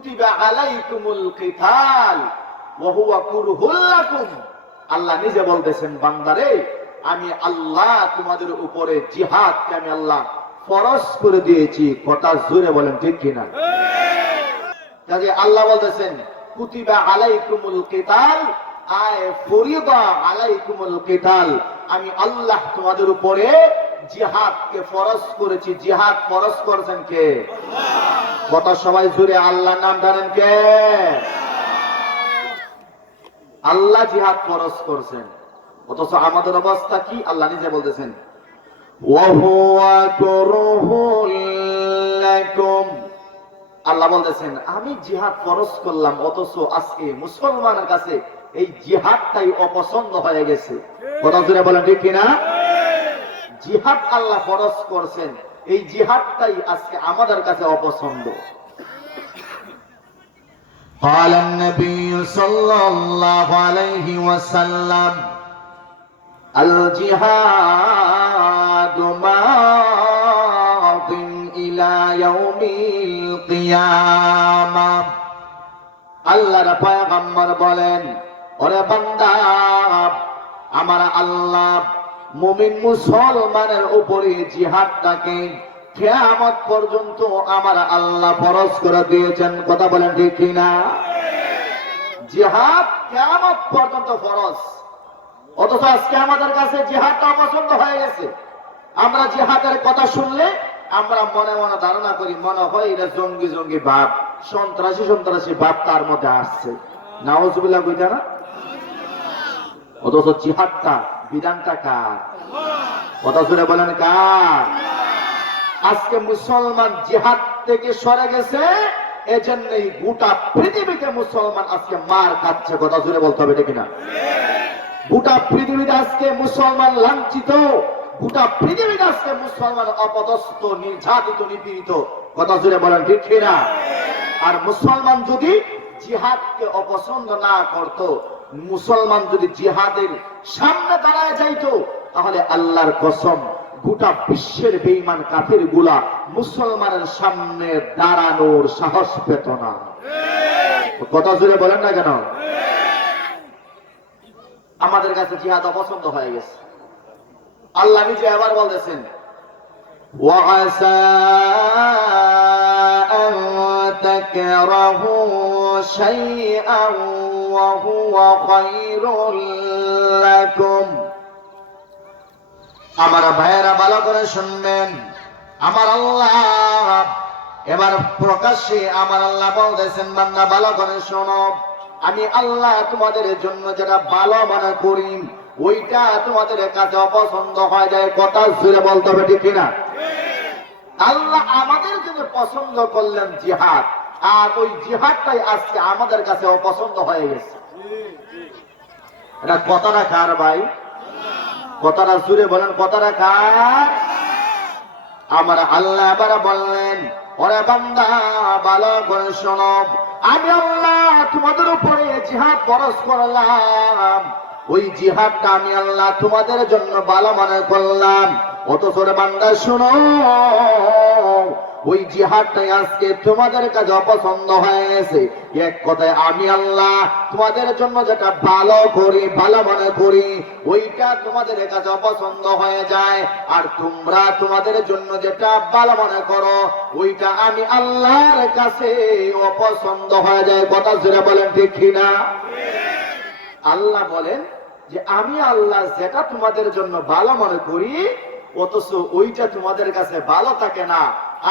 কুতিবা আলাইকুমুল কিতাল ওয়া হুয়া কুরহুল লাকুম। আল্লাহ নিজে বলতেছেন, বান্দারে আমি আল্লাহ তোমাদের উপরে জিহাদকে আমি আল্লাহ ফরজ করে দিয়েছি। কথা জোরে বলেন ঠিক কিনা? কাজে আল্লাহ বলতেছেন কুতিবা আলাইকুমুল কিতাল, আয় ফরিদা আলাইকুমুল কিতাল, আমি আল্লাহ তোমাদের উপরে জিহাদকে ফরজ করেছি। জিহাদ ফরজ করেছেন কে? কথা সবাই জোরে আল্লাহর নাম জানেন কে? আল্লাহ জিহাদ ফরজ করেছেন, অথচ আমাদের অবস্থা কি? আল্লাহ নিজে বলতেছেন ওয়া হুয়া কুরহুল লাকুম। আল্লাহ বলতেছেন আমি জিহাদ ফরজ করলাম, অথচ আজকে মুসলমানের কাছে এই জিহাদটাই অপছন্দ হয়ে গেছে। কথা জোরে বলেন ঠিক কিনা? জিহাদ আল্লাহ ফরজ করছেন, এই জিহাদটাই আজকে আমাদের কাছে অপছন্দ। قال النبي صلى الله عليه وسلم الجهاد ماض إلى يوم القيامة। আল্লাহর পয়গম্বর বলেন, ওরে বান্দা, আমার আল্লাহ মুমিন মুসলমানের উপরে জিহাদটাকে কিয়ামত পর্যন্ত আমার আল্লাহ ফরজ করে দিয়েছেন। কথা বলেন ঠিক কিনা? জিহাদ কিয়ামত পর্যন্ত ফরজ, অথচ আজকে আমাদের কাছে জিহাদটা অপছন্দ হয়ে গেছে। আমরা জিহাদের কথা শুনলে আমরা মনে মনে ধারণা করি, মনে হয় এটা জঙ্গি জঙ্গি ভাব, সন্ত্রাসী সন্ত্রাসী ভাব তার মধ্যে আসছে। নাউজুবিল্লাহ কইতা না? অথচ জিহাদটা বিধানটা কার? কথা শুনে বলেন কার? আজকে মুসলমান জিহাদ থেকে সরে গেছে, এজন্যই গোটা পৃথিবীতে মুসলমান আজকে মার খাচ্ছে। কথা জুড়ে বলতে হবে ঠিক কিনা? গোটা পৃথিবীতে আজকে মুসলমান লাঞ্ছিত, গোটা পৃথিবীতে আজকে মুসলমান অপদস্থ, নির্যাতিত, নিপীড়িত। কথা জুড়ে বলেন ঠিক কিনা? আর মুসলমান যদি জিহাদকে অপছন্দ না করত, মুসলমান যদি জিহাদের সামনে দাঁড়ায় যাইতো, তাহলে আল্লাহর কসম গোটা বিশ্বের বেঈমান কাফের গুলা মুসলমানের সামনে দাঁড়ানোর সাহস পেত না। কথা জুড়ে বলেন না কেন? আমাদের কাছে জিহাদ অপছন্দ হয়ে গেছে। আল্লাহ নিজে আবার বলতেছেন ওয়াসা আন তাকরাহু শাইআন ওয়া হুয়া খায়রুল লাকুম। আমার ভাইয়েরা ভালো করে শুনবেন, আমার আল্লাহ এবার প্রকাশ্যে আমার আল্লাহ বলতেছেন, বান্দা ভালো করে শোনো, আমি আল্লাহ তোমাদের জন্য যেটা ভালো মনে করি ওইটা তোমাদের কাছে অপছন্দ হয়ে যায়। কথা জুড়ে বলতে হবে ঠিক কিনা? আল্লাহ আমাদের জন্য পছন্দ করলেন জিহাদ, আর ওই জিহাদটাই আজকে আমাদের কাছে অপছন্দ হয়ে গেছে। এটা কথাটা কার ভাই? কথাটা জুড়ে বলেন, কথাটা কার? আমার আল্লাহ আবার বললেন, ওরে বান্দা ভালো করে শোনো, আমি আল্লাহ তোমাদের উপরে জিহাদ ফরজ করলাম, ওই জিহাদটা আমি আল্লাহ তোমাদের জন্য ভালো মনে করলাম। অথচ রে বান্দা শোনো, ওই জিহাদটাই আজকে তোমাদের কাছে অপছন্দ হয়ে গেছে। এক কথায় আমি আল্লাহ তোমাদের জন্য যেটা ভালো করি, ভালো মনে করি, ওইটা তোমাদের কাছে অপছন্দ হয়ে যায়। আর তোমরা তোমাদের জন্য যেটা ভালো মনে করো, ওইটা আমি আল্লাহর কাছে অপছন্দ হয়ে যায়। কথা জোরে বলেন ঠিক কিনা? আল্লাহ বলেন যে আমি আল্লাহ যেটা তোমাদের জন্য ভালো মনে করি, অথচ ওইটা তোমাদের কাছে ভালো থাকে না।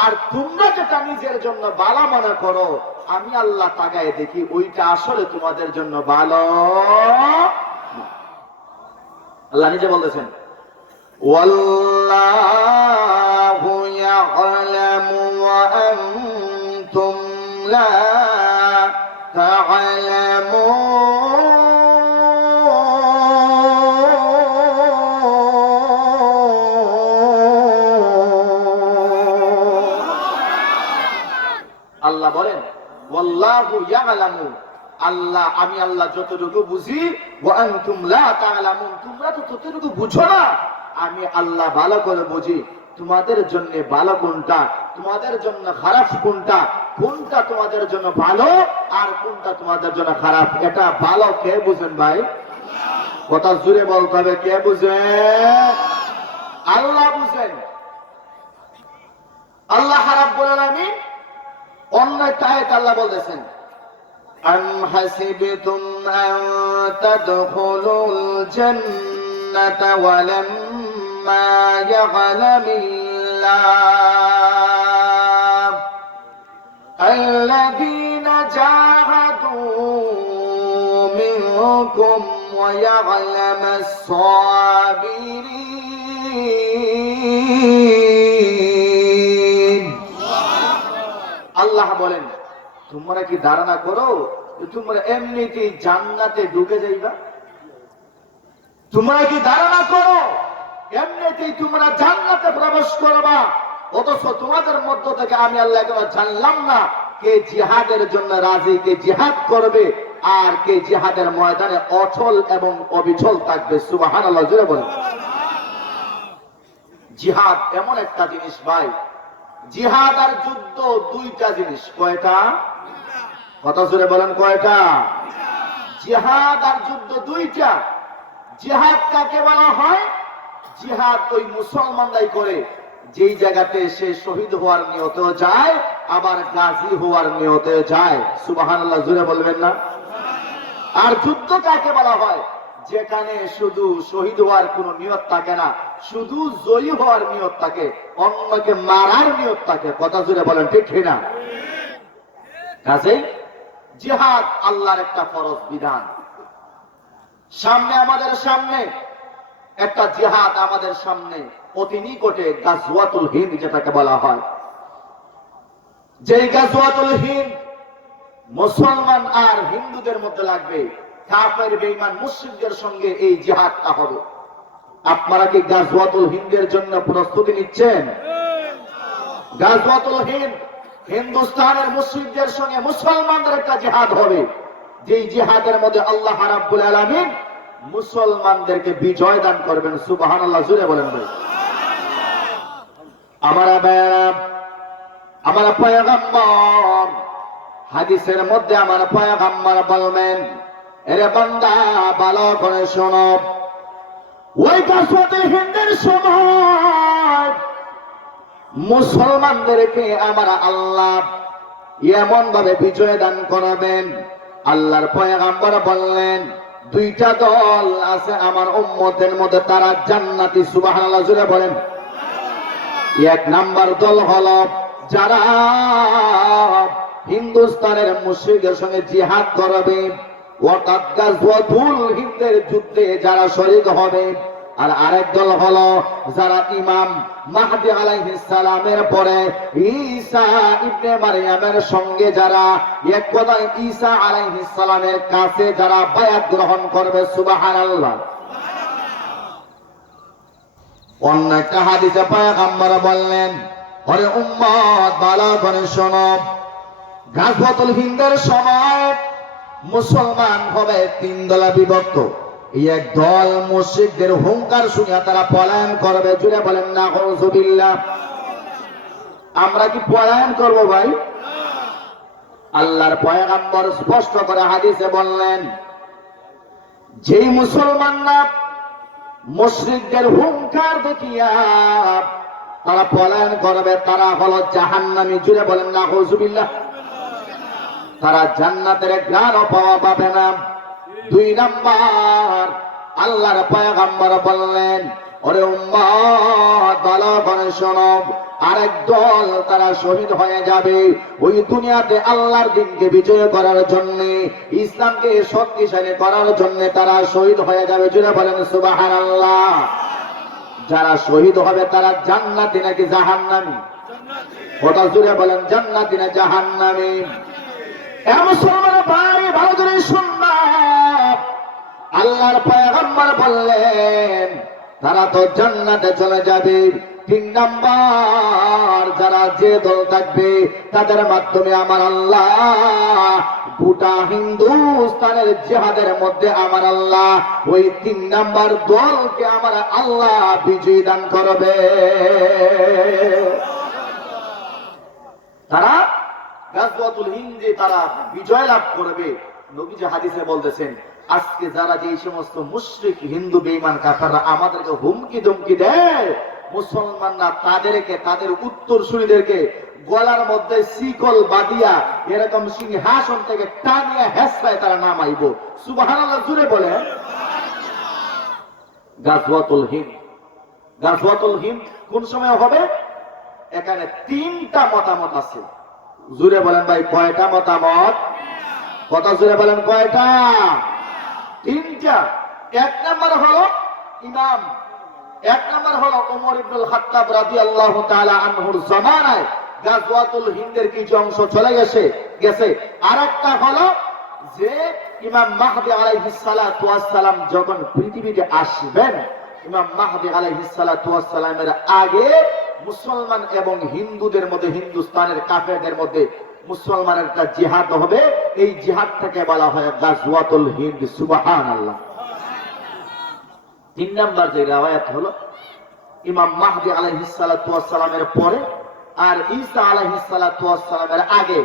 আর তোমরা যেটা নিজের জন্য ভালো মনে করো, আমি আল্লাহ তাকায় দেখি ওইটা আসলে তোমাদের জন্য ভালো। আল্লাহ নিজে বলতেছেন ওয়াল্লাহু ইয়া'লামু ওয়া আনতুম লা তা'লামুন। আল্লাহ বলেন ওয়াল্লাহু ইয়া'লামু, আল্লাহ আমি আল্লাহ যতটুকু বুঝি, ওয়া আনতুম লা তা'লামুন, তোমরা তো ততটুকু বুঝো না। আমি আল্লাহ ভালো করে বুঝি তোমাদের জন্য ভালো কোনটা, তোমাদের জন্য খারাপ কোনটা, কোনটা তোমাদের জন্য ভালো আর কোনটা তোমাদের জন্য খারাপ। এটা ভালো কে বুঝেন ভাই? কথা জুড়ে বলতে হবে, কে বুঝেন? আল্লাহ বুঝেন। আল্লাহ রাব্বুল আলামিন অন্য একটা আয়াতে আল্লাহ বলতেছেন, আম হাসিবতুম আন তাদখুলুল জান্নাতা ওয়া লাম্মা ইয়া'লামিল্লাহ আল্লাযীনা জাহাদু মিনকুম ওয়া ইয়া'লামাস সাবিরিন। আল্লাহ বলেন, তোমরা কি ধারণা করো যে তোমরা এমনিতেই জান্নাতে ঢুকে যাইবা? তোমরা কি ধারণা করো এমনিতেই তোমরা জান্নাতে প্রবেশ করবা? অথচ তোমাদের মধ্য থেকে আমি আল্লাহ এখনো জানলাম না কে জিহাদের জন্য রাজি, কে জিহাদ করবে আর কে জিহাদের ময়দানে অচল এবং অবিচল থাকবে। সুবহানাল্লাহ, জোরে বলেন। জিহাদ এমন একটা জিনিস ভাই, জিহাদ আর যুদ্ধ দুইটা জিনিস। কয়টা? কথা জোরে বলেন, কয়টা? জিহাদ আর যুদ্ধ দুইটা। জিহাদ কাকে বলা হয়? জিহাদ ওই মুসলমানরাই করে যেই জায়গাতে সে শহীদ হওয়ার নিয়তেও যায়, আবার গাজী হওয়ার নিয়তেও যায়। সুবহানাল্লাহ, জোরে বলবেন না? আর যুদ্ধ কাকে বলা হয়? যেখানে শুধু শহীদ হওয়ার কোন নিয়ত থাকে না, শুধু জয়ী হওয়ার নিয়ত থাকে, অন্যকে মারার নিয়ত থাকে। কথা জুড়ে বলেন, ঠিক কিনা? কাজেই জিহাদ আল্লাহর একটা ফরজ বিধান। সামনে আমাদের সামনে একটা জিহাদ, আমাদের সামনে অতি নিকটে গাজওয়াতুল হিন্দ যেটাকে বলা হয়। যেই গাজওয়াতুল হিন্দ মুসলমান আর হিন্দুদের মধ্যে লাগবে, কাফের বেঈমান মুশরিকদের সঙ্গে এই জিহাদটা হবে। আপনারা কি গাজওয়াতুল হিন্দের জন্য প্রস্তুতি নিচ্ছেন? গাজওয়াতুল হিন্দ হিন্দুস্তানের মুশরিকদের সঙ্গে মুসলমানদের একটা জিহাদ হবে, যেই জিহাদের মধ্যে আল্লাহ রাব্বুল আলামিন মুসলমানদেরকে বিজয় দান করবেন। সুবহানাল্লাহ, জোরে বলেন ভাই। আমার পয়গম্বর হাদিসের মধ্যে আমার পয়গম্বর বলবেন, এরে বান্দা ভালো করে শোনো, ওই গাজওয়াতুল হিন্দের সময় মুসলমানদেরকে আমার আল্লাহ এমন ভাবে বিজয় দান করবেন। আল্লাহর পয়গম্বর বললেন, দুইটা দল আছে আমার উম্মতের মধ্যে, তারা জান্নাতি। সুবহানাল্লাহ, জোরে বলেন। এক নাম্বার দল হলো যারা হিন্দুস্তানের মুশরিকদের সঙ্গে জিহাদ করবে, অর্থাৎ গাজওয়াতুল হিন্দের যুদ্ধে যারা শরীক হবে। আর আরেক দল হলো যারা ইমাম মাহদী আলাইহিস সালামের পরে ঈসা ইবনে মারইয়ামের সঙ্গে যারা, এক কথায় ঈসা আলাইহিস সালামের কাছে যারা বায়াত গ্রহণ করবে। সুবহানাল্লাহ। অন্য একটা হাদিসে পয়গম্বর বললেন, ওরে উম্মত ভালো করে শোনো, গাজওয়াতুল হিন্দের সময় মুসলমান হবে তিন দলে বিভক্ত। এক দল মুশরিকদের হুঙ্কার শুনিয়া তারা পলায়ন করবে। জুড়ে বলেন না নাউযুবিল্লাহ। আমরা কি পলায়ন করব ভাই? আল্লাহর পয়গম্বর স্পষ্ট করে হাদিসে বললেন, যেই মুসলমানরা মুশরিকদের হুঙ্কার দেখিয়া তারা পলায়ন করবে, তারা হলো জাহান্নামী। জুড়ে বলেন না নাউযুবিল্লাহ। তারা জান্নাতের ঘ্রাণও পাওয়া পাবে না। দুই নাম্বার আল্লাহর পয়গম্বর বললেন, ওরে উম্মত ভালো করে শোনো, আরেক দল তারা শহীদ হয়ে যাবে ওই দুনিয়াতে আল্লাহর দ্বীনকে বিজয় করার জন্য, ইসলামকে শক্তিশালী করার জন্য তারা শহীদ হয়ে যাবে। জুড়ে বলেন সুবহানাল্লাহ। যারা শহীদ হবে তারা জান্নাতি নাকি জাহান্নামী? ওটা জুড়ে বলেন, জান্নাতি না জাহান্নামী? মুসলমানের ভাই ভালো করে শুনবা, আল্লাহর পয়গম্বর বললেন তারা তো জান্নাতে চলে যাবে। তিন নাম্বার যারা যে দল থাকবে তাদের মাধ্যমে আমার আল্লাহ গোটা হিন্দুস্তানের জিহাদের মধ্যে আমার আল্লাহ ওই তিন নাম্বার দলকে আমার আল্লাহ বিজয় দান করবে। তারা গাজওয়াতুল হিন্দে তারা বিজয় লাভ করবে। নবীজি হাদিসে বলতেছেন, আজকে যারা যে সমস্ত মুশরিক হিন্দু বেঈমান কাফেররা আমাদেরকে হুমকি ধমকি দেয়, মুসলমানরা তাদেরকে, তাদের উত্তরসূরিদেরকে গলার মধ্যে শিকল বাঁধিয়া এরকম সিংহাসন থেকে টানিয়া হেসরায় তারা নামাইব। সুবহানাল্লাহ জুড়ে বলে। গাজওয়াতুল হিন্দ, গাজওয়াতুল হিন্দ কোন সময় হবে? এখানে তিনটা মতামত আছে। জুড়ে বলেন ভাই, কয়টা মতামত? কথা জুড়ে বলেন, কয়টা? তিনটা। এক নম্বর হলো ইমাম, এক নম্বর হলো ওমর ইবনুল খাত্তাব রাদিয়াল্লাহু তাআলা আনহুর জামানায় গাজওয়াতুল হিন্দের কিছু অংশ চলে গেছে। আরেকটা হলো যে ইমাম মাহদী আলাইহিস সালাতু ওয়াস সালাম যখন পৃথিবীতে আসবেন, ইমাম মাহদী আলাইহিস সালাতু ওয়াস সালামের আগে মুসলমান এবং হিন্দুদের মধ্যে, হিন্দুস্তানের কাফেরদের মধ্যে মুসলমানের একটা জিহাদ হবে। এই জিহাদটাকে বলা হয় গাজওয়াতুল হিন্দ। সুবহানাল্লাহ। তিন নাম্বার যে riwayat হলো ইমাম মাহদী আলাইহিস সালাতু ওয়াস সালামের পরে আর ঈসা আলাইহিস সালাতু ওয়াস সালামের আগে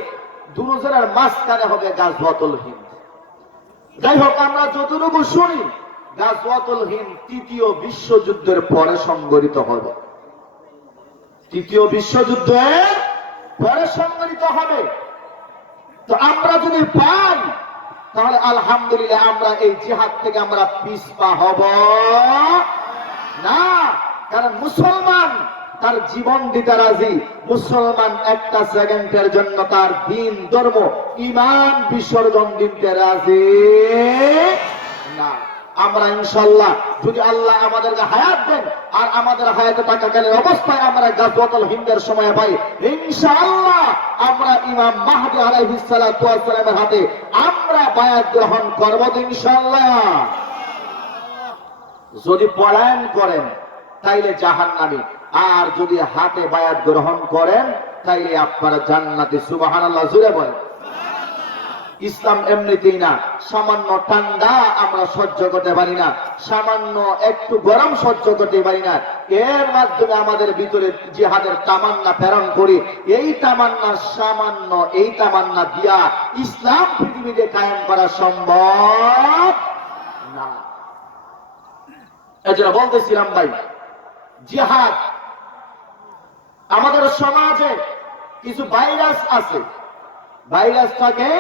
দুজনের মাঝখানে হবে গাজওয়াতুল হিন্দ। যাই হোক, আমরা যতটুকু শুনি গাজওয়াতুল হিন্দ তৃতীয় বিশ্বযুদ্ধের পরে সংঘটিত হবে। তৃতীয় বিশ্বযুদ্ধের পরে সংঘটিত হবে। তো আমরা যদি পাই তাহলে আলহামদুলিল্লাহ, আমরা এই জিহাদ থেকে আমরা পিছপা হব না। কারণ মুসলমান তার জীবন দিতে রাজি, মুসলমান একটা সেকেন্ডের জন্য তার দিন, ধর্ম, ঈমান বিসর্জন দিতে রাজি না। আমরা ইনশাআল্লাহ যদি আল্লাহ আমাদেরকে হায়াত দেন আর আমাদের হায়াতে থাকাকালীন অবস্থায় আমরা গাজওয়াতুল হিন্দের সময় পাই, ইনশাআল্লাহ আমরা ইমাম মাহদী আলাইহিস সালাতু ওয়াস সালামের হাতে আমরা বায়াত গ্রহণ করব ইনশাআল্লাহ। যদি পলায়ন করেন তাইলে জাহান্নামী, আর যদি হাতে বায়াত গ্রহণ করেন তাইলে আপনারা জান্নাতে। সুবহানাল্লাহ জুড়ে বলেন। ইসলাম এমনিতেই না, সামান্য ঠান্ডা আমরা সহ্য করতে পারি না, সামান্য একটু গরম সহ্য করতে পারি না। এর মাধ্যমে আমাদের ভিতরে জিহাদের তামান্না প্রেরণ করি। এই তামান্না সামান্য, এই তামান্না দিয়া ইসলাম পৃথিবীতে কায়েম করা সম্ভব না। এজন্য বলতেছিলাম ভাই, জিহাদ, আমাদের সমাজে কিছু ভাইরাস আছে, ভাইরাসটাকে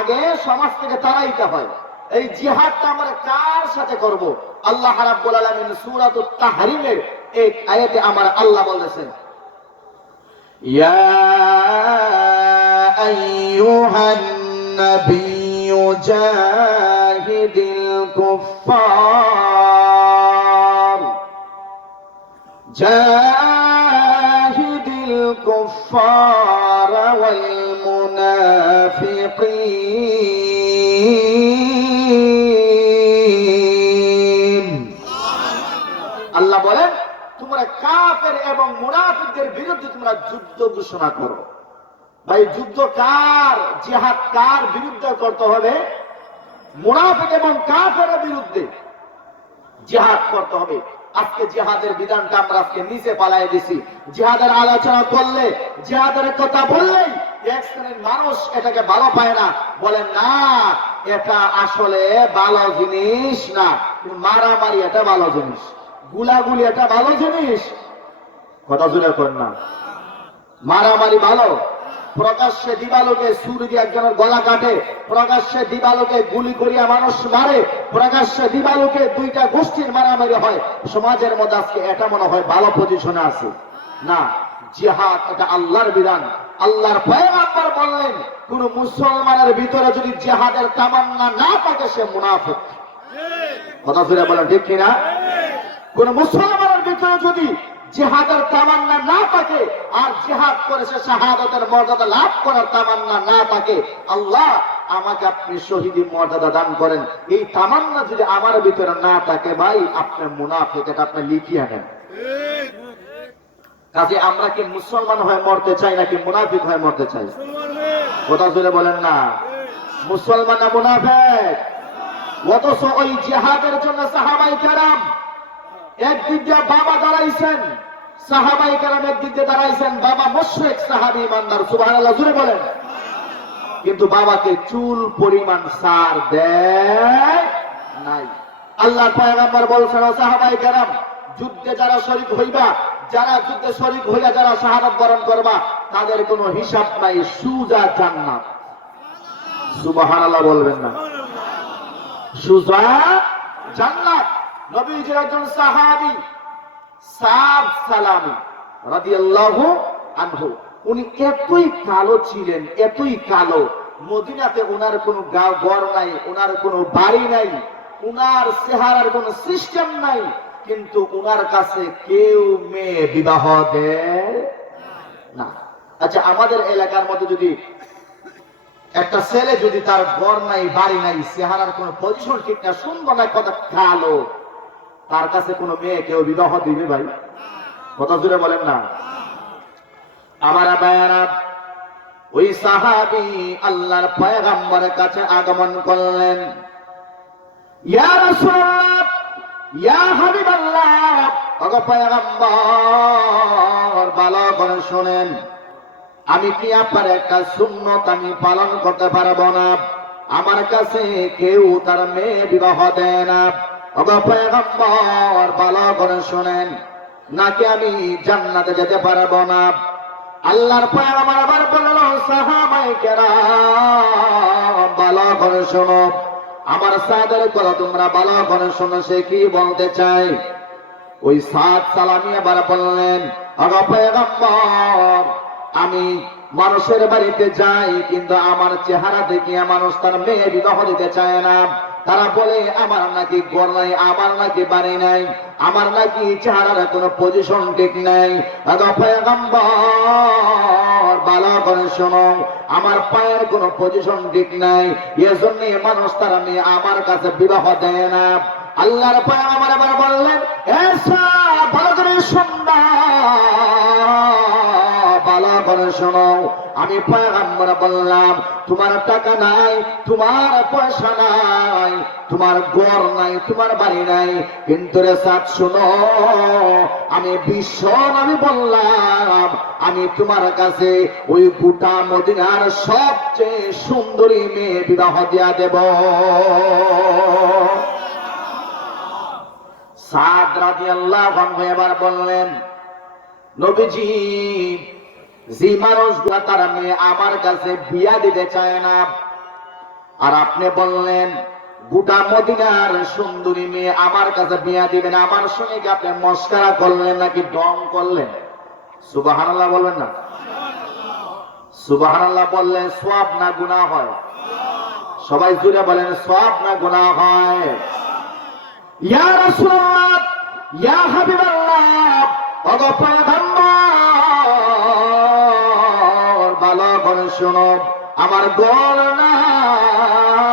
আগে সমাজ থেকে তাড়াইতে হয়। এই জিহাদটা আমরা কার সাথে করব? আল্লাহ রাব্বুল আলামিন সূরাতুত তাহরিমের এক আয়াতে আমার আল্লাহ বলেছেন, ইয়া আইয়ুহান নাবিয়্যু জাহিদিল কুফফার জাহিদিল কুফফার ওয়াল মুনাফিকিন। আল্লাহ বলেন, তোমরা কাফের এবং মুনাফিকদের বিরুদ্ধে তোমরা যুদ্ধ ঘোষণা করো। ভাই, যুদ্ধ কার, জিহাদ কার বিরুদ্ধে করতে হবে? মুনাফিক এবং কাফেরের বিরুদ্ধে জিহাদ করতে হবে। আজকে জিহাদের বিধানটা আমরা আজকে নিচে পালাই দিছি। জিহাদের আলোচনা করলে, জিহাদের কথা বললেই এক শ্রেণীর মানুষ এটাকে ভালো পায় না, বলে না এটা আসলে ভালো জিনিস না, মারামারি এটা ভালো জিনিস, গুলাগুলি এটা ভালো জিনিস। কথা জুড়ে করেন না, মারামারি ভালো। প্রকাশ্যে দিবালোকে ছুরি দিয়ে একজনের গলা কাটে, প্রকাশ্যে দিবালোকে গুলি করিয়া মানুষ মারে, প্রকাশ্যে দিবালোকে দুইটা গোষ্ঠীর মারামারি হয়। সমাজের মধ্যে আজকে এটা মনে হয় ভালো পজিশনে আছে না। জিহাদ এটা আল্লাহর বিধান। আল্লাহর পয়গম্বর বললেন, কোন মুসলমানের ভিতরে যদি জিহাদের তামান্না না থাকে সে মুনাফিক। কথা ফিরে বলেন ঠিক কিনা? কোন মুসলমানের ভিতরে যদি জিহাদের তামান্না না থাকে আর জিহাদ করে সে শাহাদাতের মর্যাদা লাভ করার তামান্না না থাকে, আল্লাহ আমাকে আপনি শহীদি মর্যাদা দান করেন, এই তামান্না যদি আমার ভিতরে না থাকে, ভাই আপনি মুনাফিক, এটা আপনি লিখিয়ে নেন। কাজে আমরা কি মুসলমান হয়ে মরতে চাই নাকি মুনাফিক হয়ে মরতে চাই? কথা জুড়ে বলেন না, মুসলমান না মুনাফিক? অথচ ওই জিহাদের জন্য সাহাবায়ে কেরাম একদিক দিয়ে বাবা দাঁড়াইছেন, সাহাবাই কেরামের দিকে দাঁড়াইছেন, বাবা মুশরিক সাহাবী ইমানদার, সুবহানাল্লাহ জোরে বলেন। কিন্তু বাবাকে চুল পরিমাণ সার দেয় নাই। আল্লাহর পয়গম্বর বলছেন, ও সাহাবাই কেরাম, যুদ্ধে যারা শরীক হইবা, যারা যুদ্ধে শরীক হইয়া যারা শাহাদাত বরণ করবা, তাদের কোনো হিসাব নাই, সুজা জান্নাত। সুবহানাল্লাহ বলবেন না? সুজা জান্নাত। নবীজির একজন সাহাবী সাদ সালামী রাদিয়াল্লাহু আনহু, উনি এতই কালো ছিলেন, এতই কালো, মদিনাতে ওনার কোনো ঘর নাই, ওনার কোনো বাড়ি নাই, ওনার চেহারার কোনো সিস্টেম নাই, কিন্তু ওনার কাছে কেউ মেয়ে বিবাহ দেয় না। আচ্ছা, আমাদের এলাকার মধ্যে যদি একটা ছেলে যদি তার ঘর নাই, বাড়ি নাই, চেহারার কোনো পজিশন ঠিক না, সুন্দর না, কথা কালো, তার কাছে কোনো মেয়ে কেউ বিবাহ দিবে ভাই? কথা জুড়ে বলেন না। আমার ভাইয়ারা, ওই সাহাবী আল্লাহর পয়গম্বরের কাছে আগমন করলেন। ইয়া রাসূলুল্লাহ, ইয়া হাবিবাল্লাহ, ওগো পয়গম্বর, ভালো করে শুনেন, আমি কি আপনার একটা সুন্নত আমি পালন করতে পারবো না? আমার কাছে কেউ তার মেয়ে বিবাহ দেয় না। ওগো পয়গম্বর, ভালো করে শুনেন, নাকি আমি জান্নাতে যেতে পারবো না? আল্লাহর পয়গম্বর আবার বলল, সাহাবায়ে কেরাম, ভালো করে শোনো, আমার সাদের কথা তোমরা ভালো করে শোনো, সে কি বলতে চাই। ওই সাদ সালামী আবার বললেন, ওগো পয়গম্বর, আমি মানুষের বাড়িতে যাই, কিন্তু আমার চেহারা দেখিয়ে মানুষ তার মেয়ে বিবাহ দিতে চায় না। তারা বলে আমার নাকি ঘর নাই, আমার নাকি বাড়ি নাই, আমার নাকি চেহারার কোনো পজিশন ঠিক নাই। ওগো পয়গম্বর, ভালো করে শোনো, আমার পায়ের কোনো পজিশন ঠিক নাই, এজন্য মানুষ তার মেয়ে আমার কাছে বিবাহ দেয় না। আল্লাহর পয়গম্বর আবার বললেন, এসা ভালো করে শুনবা, ভালো করে শোনো, আমি পয়গম্বর বললাম, তোমার টাকা নাই, তোমার পয়সা নাই, তোমার ঘর নাই, তোমার বাড়ি নাই, কিন্তু রে সাথ শোনো, আমি বিশ্ব নবী বললাম, আমি তোমার কাছে ওই গোটা মদিনার সবচেয়ে সুন্দরী মেয়ে বিবাহ দিয়া দেব। সাদ রাদিয়াল্লাহু আনহু এবার বললেন, নবীজি, যে মানুষগুলা তার মেয়ে আমার কাছে বিয়া দিতে চায় না, আর আপনি বললেন গোটা মদিনার সুন্দরী মেয়ে আমার কাছে বিয়া দিবেন, আমার সঙ্গে কি আপনি মস্করা করলেন নাকি ঢং করলেন? সুবহানাল্লাহ বলবেন না? সুবহানাল্লাহ বললে সওয়াব না গুনাহ হয়? সবাই জুড়ে বলেন, সওয়াব না গুনাহ হয়? ইয়া রাসূলুল্লাহ, ইয়া হাবিবাল্লাহ, ওগো পয়গম্বর, ভালো করে শোনো, আমার ঘর নাই,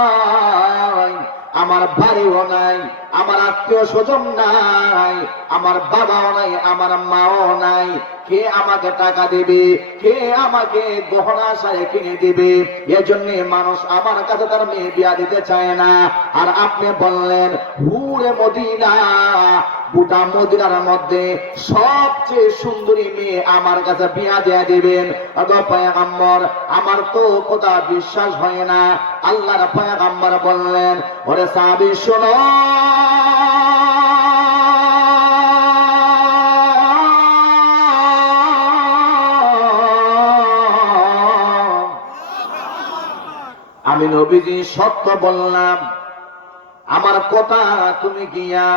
আমার বাড়িও নাই, আমার আত্মীয় স্বজন নাই, আমার বাবাও নাই, আমার মাও নাই, কে আমাকে টাকা দিবে, কে আমাকে গহনা সারে কিনে দিবে? এজন্য মানুষ আমার কাছে তার মেয়ে বিয়া দিতে চায় না। আর আপনি বললেন হুরে মদিনা, গোটা মদিনার মধ্যে সবচেয়ে সুন্দরী মেয়ে আমার কাছে বিয়া দিয়ে দিবেন। ওগো পয়গম্বর, আমার তো কথা বিশ্বাস হয় না। আল্লাহর পয়গম্বর বললেন, ওরে সাহাবী শোনো, আমি নবীজি সত্য বললাম, আমার কথা তুমি গিয়া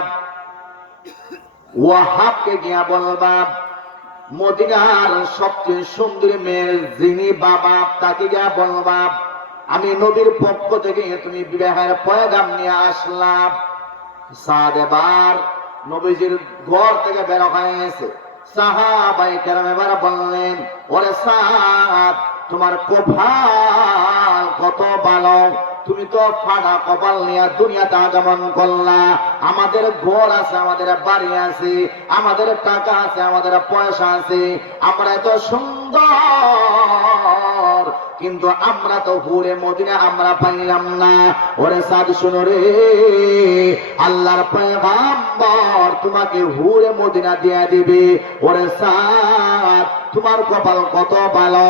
ওয়াহাবকে গিয়া বলবা, মদিনার সবচেয়ে সুন্দরী মেয়ের যিনি বাবা, তাকে গিয়া বলবা আমি নবীর পক্ষ থেকে তুমি বিবাহের পয়গাম নিয়ে আসলাম। সাদ এবার নবীজির ঘর থেকে বের হয়ে গেছে। সাহাবায়ে কেরাম এবার বললেন, ওরে সাদ, তোমার কপাল কত ভালো, তুমি তো ফাটা কপাল নিয়ে দুনিয়াতে আগমন করলা। আমাদের ঘর আছে, আমাদের বাড়ি আছে, আমাদের টাকা আছে, আমাদের পয়সা আছে, আমরা এত সুন্দর, কিন্তু আমরা তো হুরে মদিনা আমরা পাইলাম না। ওরে সাদ শুনো রে, আল্লাহর পয়গম্বর তোমাকে হুরে মদিনা দিয়ে দিবে। ওরে সাদ তোমার কপাল কত ভালো।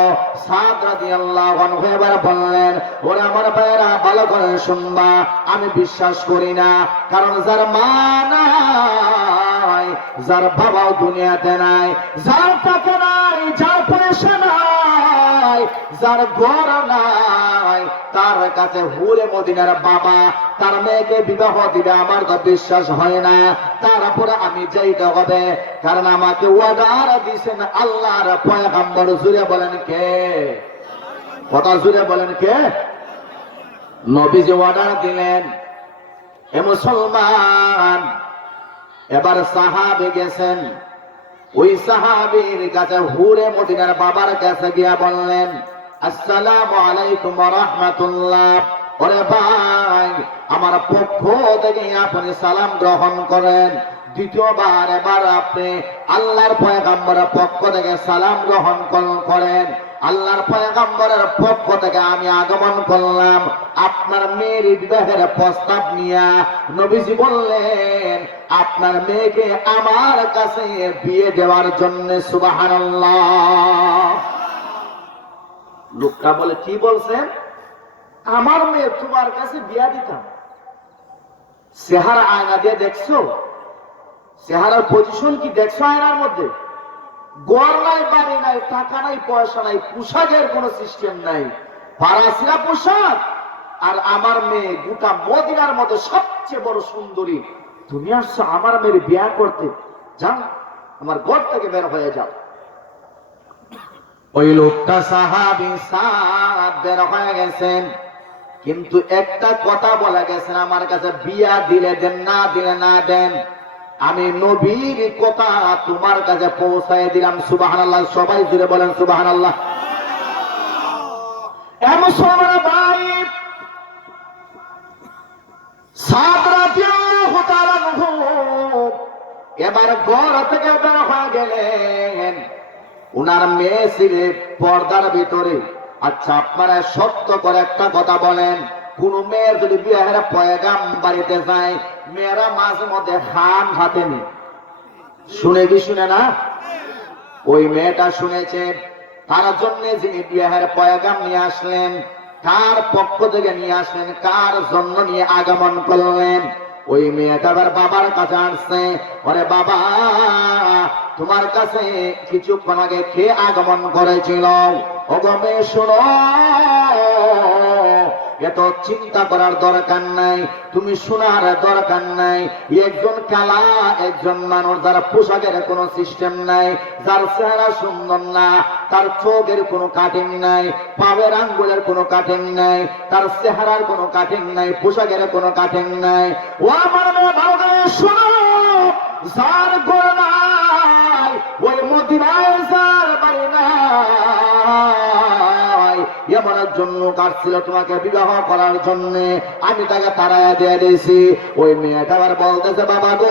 সাদ রাদিয়াল্লাহু আনহু এবার বললেন, ওরে আমার ভাইরা ভালো করে শুনবা, আমি বিশ্বাস করি না, কারণ যার মা নাই, যার বাবাও দুনিয়াতে নাই, যার টাকা নাই, যার পয়সা নাই, যার ঘর নাই, তার কাছে হুরে মদিনার বাবা তার মেয়েকে বিবাহ দিবে আমার তো বিশ্বাস হয় না। তারপরে আমি যাইতে হবে, কারণ আমাকে ওয়াদার দিয়েছেন আল্লাহর পয়গম্বর। জুড়ে বলেন কে? কথা জুড়ে বলেন কে? নবীজি ওয়াদার দিলেন। এ মুসলমান, এবার সাহাবী গেছেন, ওই সাহাবীর কাছে হুরে মদিনার বাবার কাছে গিয়া বললেন, আসসালামু আলাইকুম ওয়া রাহমাতুল্লাহ। ওরে ভাই, আমার পক্ষ থেকে আপনি সালাম গ্রহণ করেন। দ্বিতীয়বার এবার আপনি আল্লাহর পয়গম্বরের পক্ষ থেকে সালাম গ্রহণ করেন। আল্লাহর পয়গম্বরের পক্ষ থেকে আমি আগমন করলাম আপনার মেয়ের বিবাহের প্রস্তাব নিয়া। নবীজি বললেন, আপনার মেয়েকে আমার কাছে বিয়ে দেওয়ার জন্য। সুবহানাল্লাহ। লোকটা বলে, কি বলছেন? আমার মেয়ে তোমার কাছে বিয়া দিতাম? চেহারা আয়না দিয়ে দেখছো? চেহারার পজিশন কি দেখছো আয়নার মধ্যে? গড় নাই, বাড়ি নাই, টাকা নাই, পয়সা নাই, পোশাকের কোনো সিস্টেম নাই, পারাসিরা পোশাক। আর আমার মেয়ে গোটা মদিনার মধ্যে সবচেয়ে বড় সুন্দরী। তুমি আসছো আমার মেয়ের বিয়া করতে? যাও, আমার ঘর থেকে বের হয়ে যাও। ওই লোকটা সাহাবী সাদ বের হয়ে গেছেন, কিন্তু একটা কথা বলে গেছেন, আমার কাছে বিয়া দিলে দেন, না দিলে না দেন, আমি নবীর কথা তোমার কাছে পৌঁছায় দিলাম। সুবহানাল্লাহ। সবাই জুড়ে বলেন সুবহানাল্লাহ। এ মুসলমান ভাই, সাদ রাদিয়াল্লাহু তাআলা আনহু এবার ঘর থেকে বের হয়ে গেলেন। উনার মেয়ে ছিল পর্দার ভিতরে। আচ্ছা, আপনারা সত্য করে একটা কথা বলেন, কোন মেয়ের যদি বিয়ের পয়গাম বাড়িতে যায়, মেয়েরা মাঝে মধ্যে খান হাতে নি শুনে কি শুনে না? ওই মেয়েটা শুনেছে, তার জন্য যিনি বিয়ের পয়গাম নিয়ে আসলেন, কার পক্ষ থেকে নিয়ে আসলেন, কার জন্য নিয়ে আগমন করলেন, ওই মেয়েটা আবার বাবার কাছে আসছে। ওরে বাবা, তোমার কাছে কিছুক্ষণ আগে খেয়ে আগমন করেছিল। ওগো মেয়ে শোনো, এত চিন্তা করার দরকার নাই, তুমি শোনার দরকার নাই। একজন কালা, একজন মানুষ যার পোশাকের কোনো সিস্টেম নাই, যার চেহারা সুন্দর না, তার চোখের কোনো কাটিং নাই, পায়ের আঙ্গুলের কোনো কাটিং নাই, তার চেহারার কোনো কাটিং নাই, পোশাকের কোনো কাটিং নাই। ও আমার মেয়ে, ভালো করে শোনো, যার ঘর নাই, ওই মদিনায় যার বাড়ি নাই, এমনের জন্য কাটছিল তোমাকে বিবাহ করার জন্য, আমি তাকে তাড়াইয়া দিয়ে দিয়েছি। ওই মেয়েটা আবার বলতেছে, বাবা গো,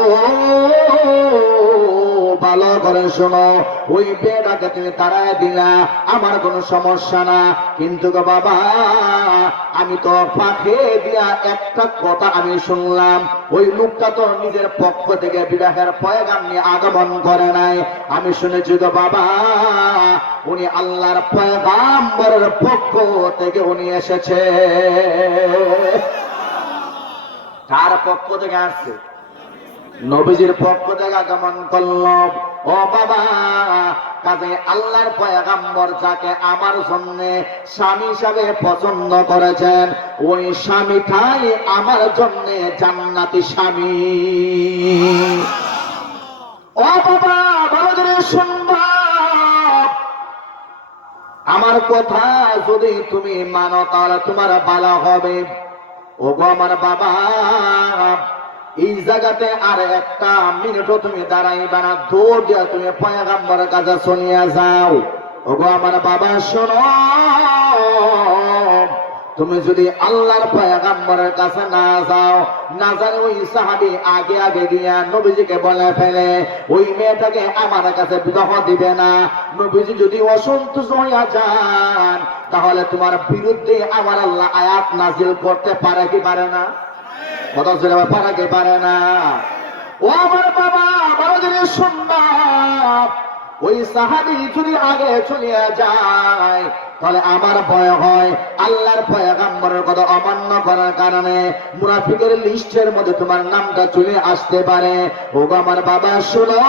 ভালো করে শোনো, ওই মেয়েটাকে তুমি তাড়াইয়া দিলা, আমার কোনো সমস্যা না, কিন্তু গো বাবা, আমি তো পাখে দিয়া একটা কথা আমি শুনলাম, ওই লোকটা তো নিজের পক্ষ থেকে বিবাহের পয়গাম নিয়ে আগমন করে নাই। আমি শুনেছি গো বাবা, উনি আল্লাহর পয়গম্বরের পক্ষ থেকে উনি এসেছে। কার পক্ষ থেকে আসছে? নবীজির পক্ষ থেকে আগমন করল। ও বাবা, কাজে আল্লাহর পয়গম্বর যাকে আমার জন্য স্বামী হিসাবে পছন্দ করেছেন, ওই স্বামীটাই আমার জন্য জান্নাতি স্বামী। ও বাবা, ভালো করে শুনবা, আমার কথা যদি তুমি মানো তাহলে তোমার ভালো হবে। ও গো আমার বাবা, এই জায়গাতে আর একটা মিনিটও তুমি দাঁড়াইবা না, দৌড় দিয়া তুমি পয়গম্বরের কাছে শুনিয়া যাও। ও গো আমার বাবা, শোনো, তুমি যদি আল্লাহর পয়গম্বরের কাছে না যাও, না জানে ওই সাহাবী আগে আগে গিয়া নবীজিকে বলে ফেলে ওই মেয়েটাকে আমার কাছে বিবাহ দিবে না, নবীজি যদি অসন্তুষ্ট হইয়া যান তাহলে তোমার বিরুদ্ধে আমার আল্লাহ আয়াত নাজিল করতে পারে কি পারে না? কথা জোরে পারে কি পারে না? ও আমার বাবা, বড় জিনিস শুনবাম, ওই সাহাবী যদি আগে চলিয়া যায় তাহলে আমার ভয় হয় আল্লাহর পয়গম্বরের কথা অমান্য করার কারণে মুনাফিকের লিস্টের মধ্যে তোমার নামটা চলে আসতে পারে। ও আমার বাবা শোনো,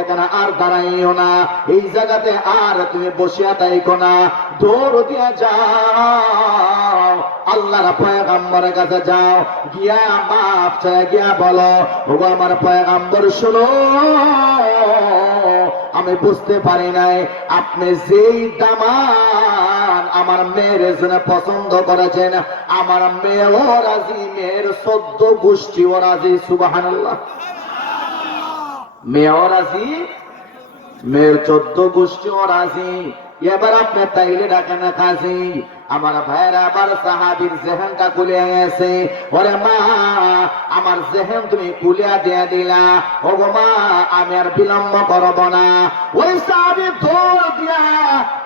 এখানে আর দাঁড়াইও না, এই জায়গাতে আর তুমি বসিয়া থাইকো না, দৌড় দিয়া যাও আল্লাহর পয়গম্বরের কাছে যাও, গিয়া মাফ চাই গিয়া বলো ও আমার পয়গম্বর শোনো, আমি বুঝতে পারি নাই আপনি যেই দামান আমার মেয়ের জন্য পছন্দ করেছেন, আমার মেয়েও রাজি, মেয়ের 14 গোষ্ঠীও রাজি। সুবহানাল্লাহ। মেয়েও রাজি, মেয়ের 14 গোষ্ঠীও রাজি। এবার আপনি তাইলে ডাকেন কাজী। আমার ভাইরা আবার সাহাবীর জেহেনটা খুলে গেছে। ওরে মা, আমার জেহেন তুমি খুলিয়া দিয়ে দিলা, ও গো মা আমি আর বিলম্ব করব না। ওই সাহাবী দৌড় দিয়া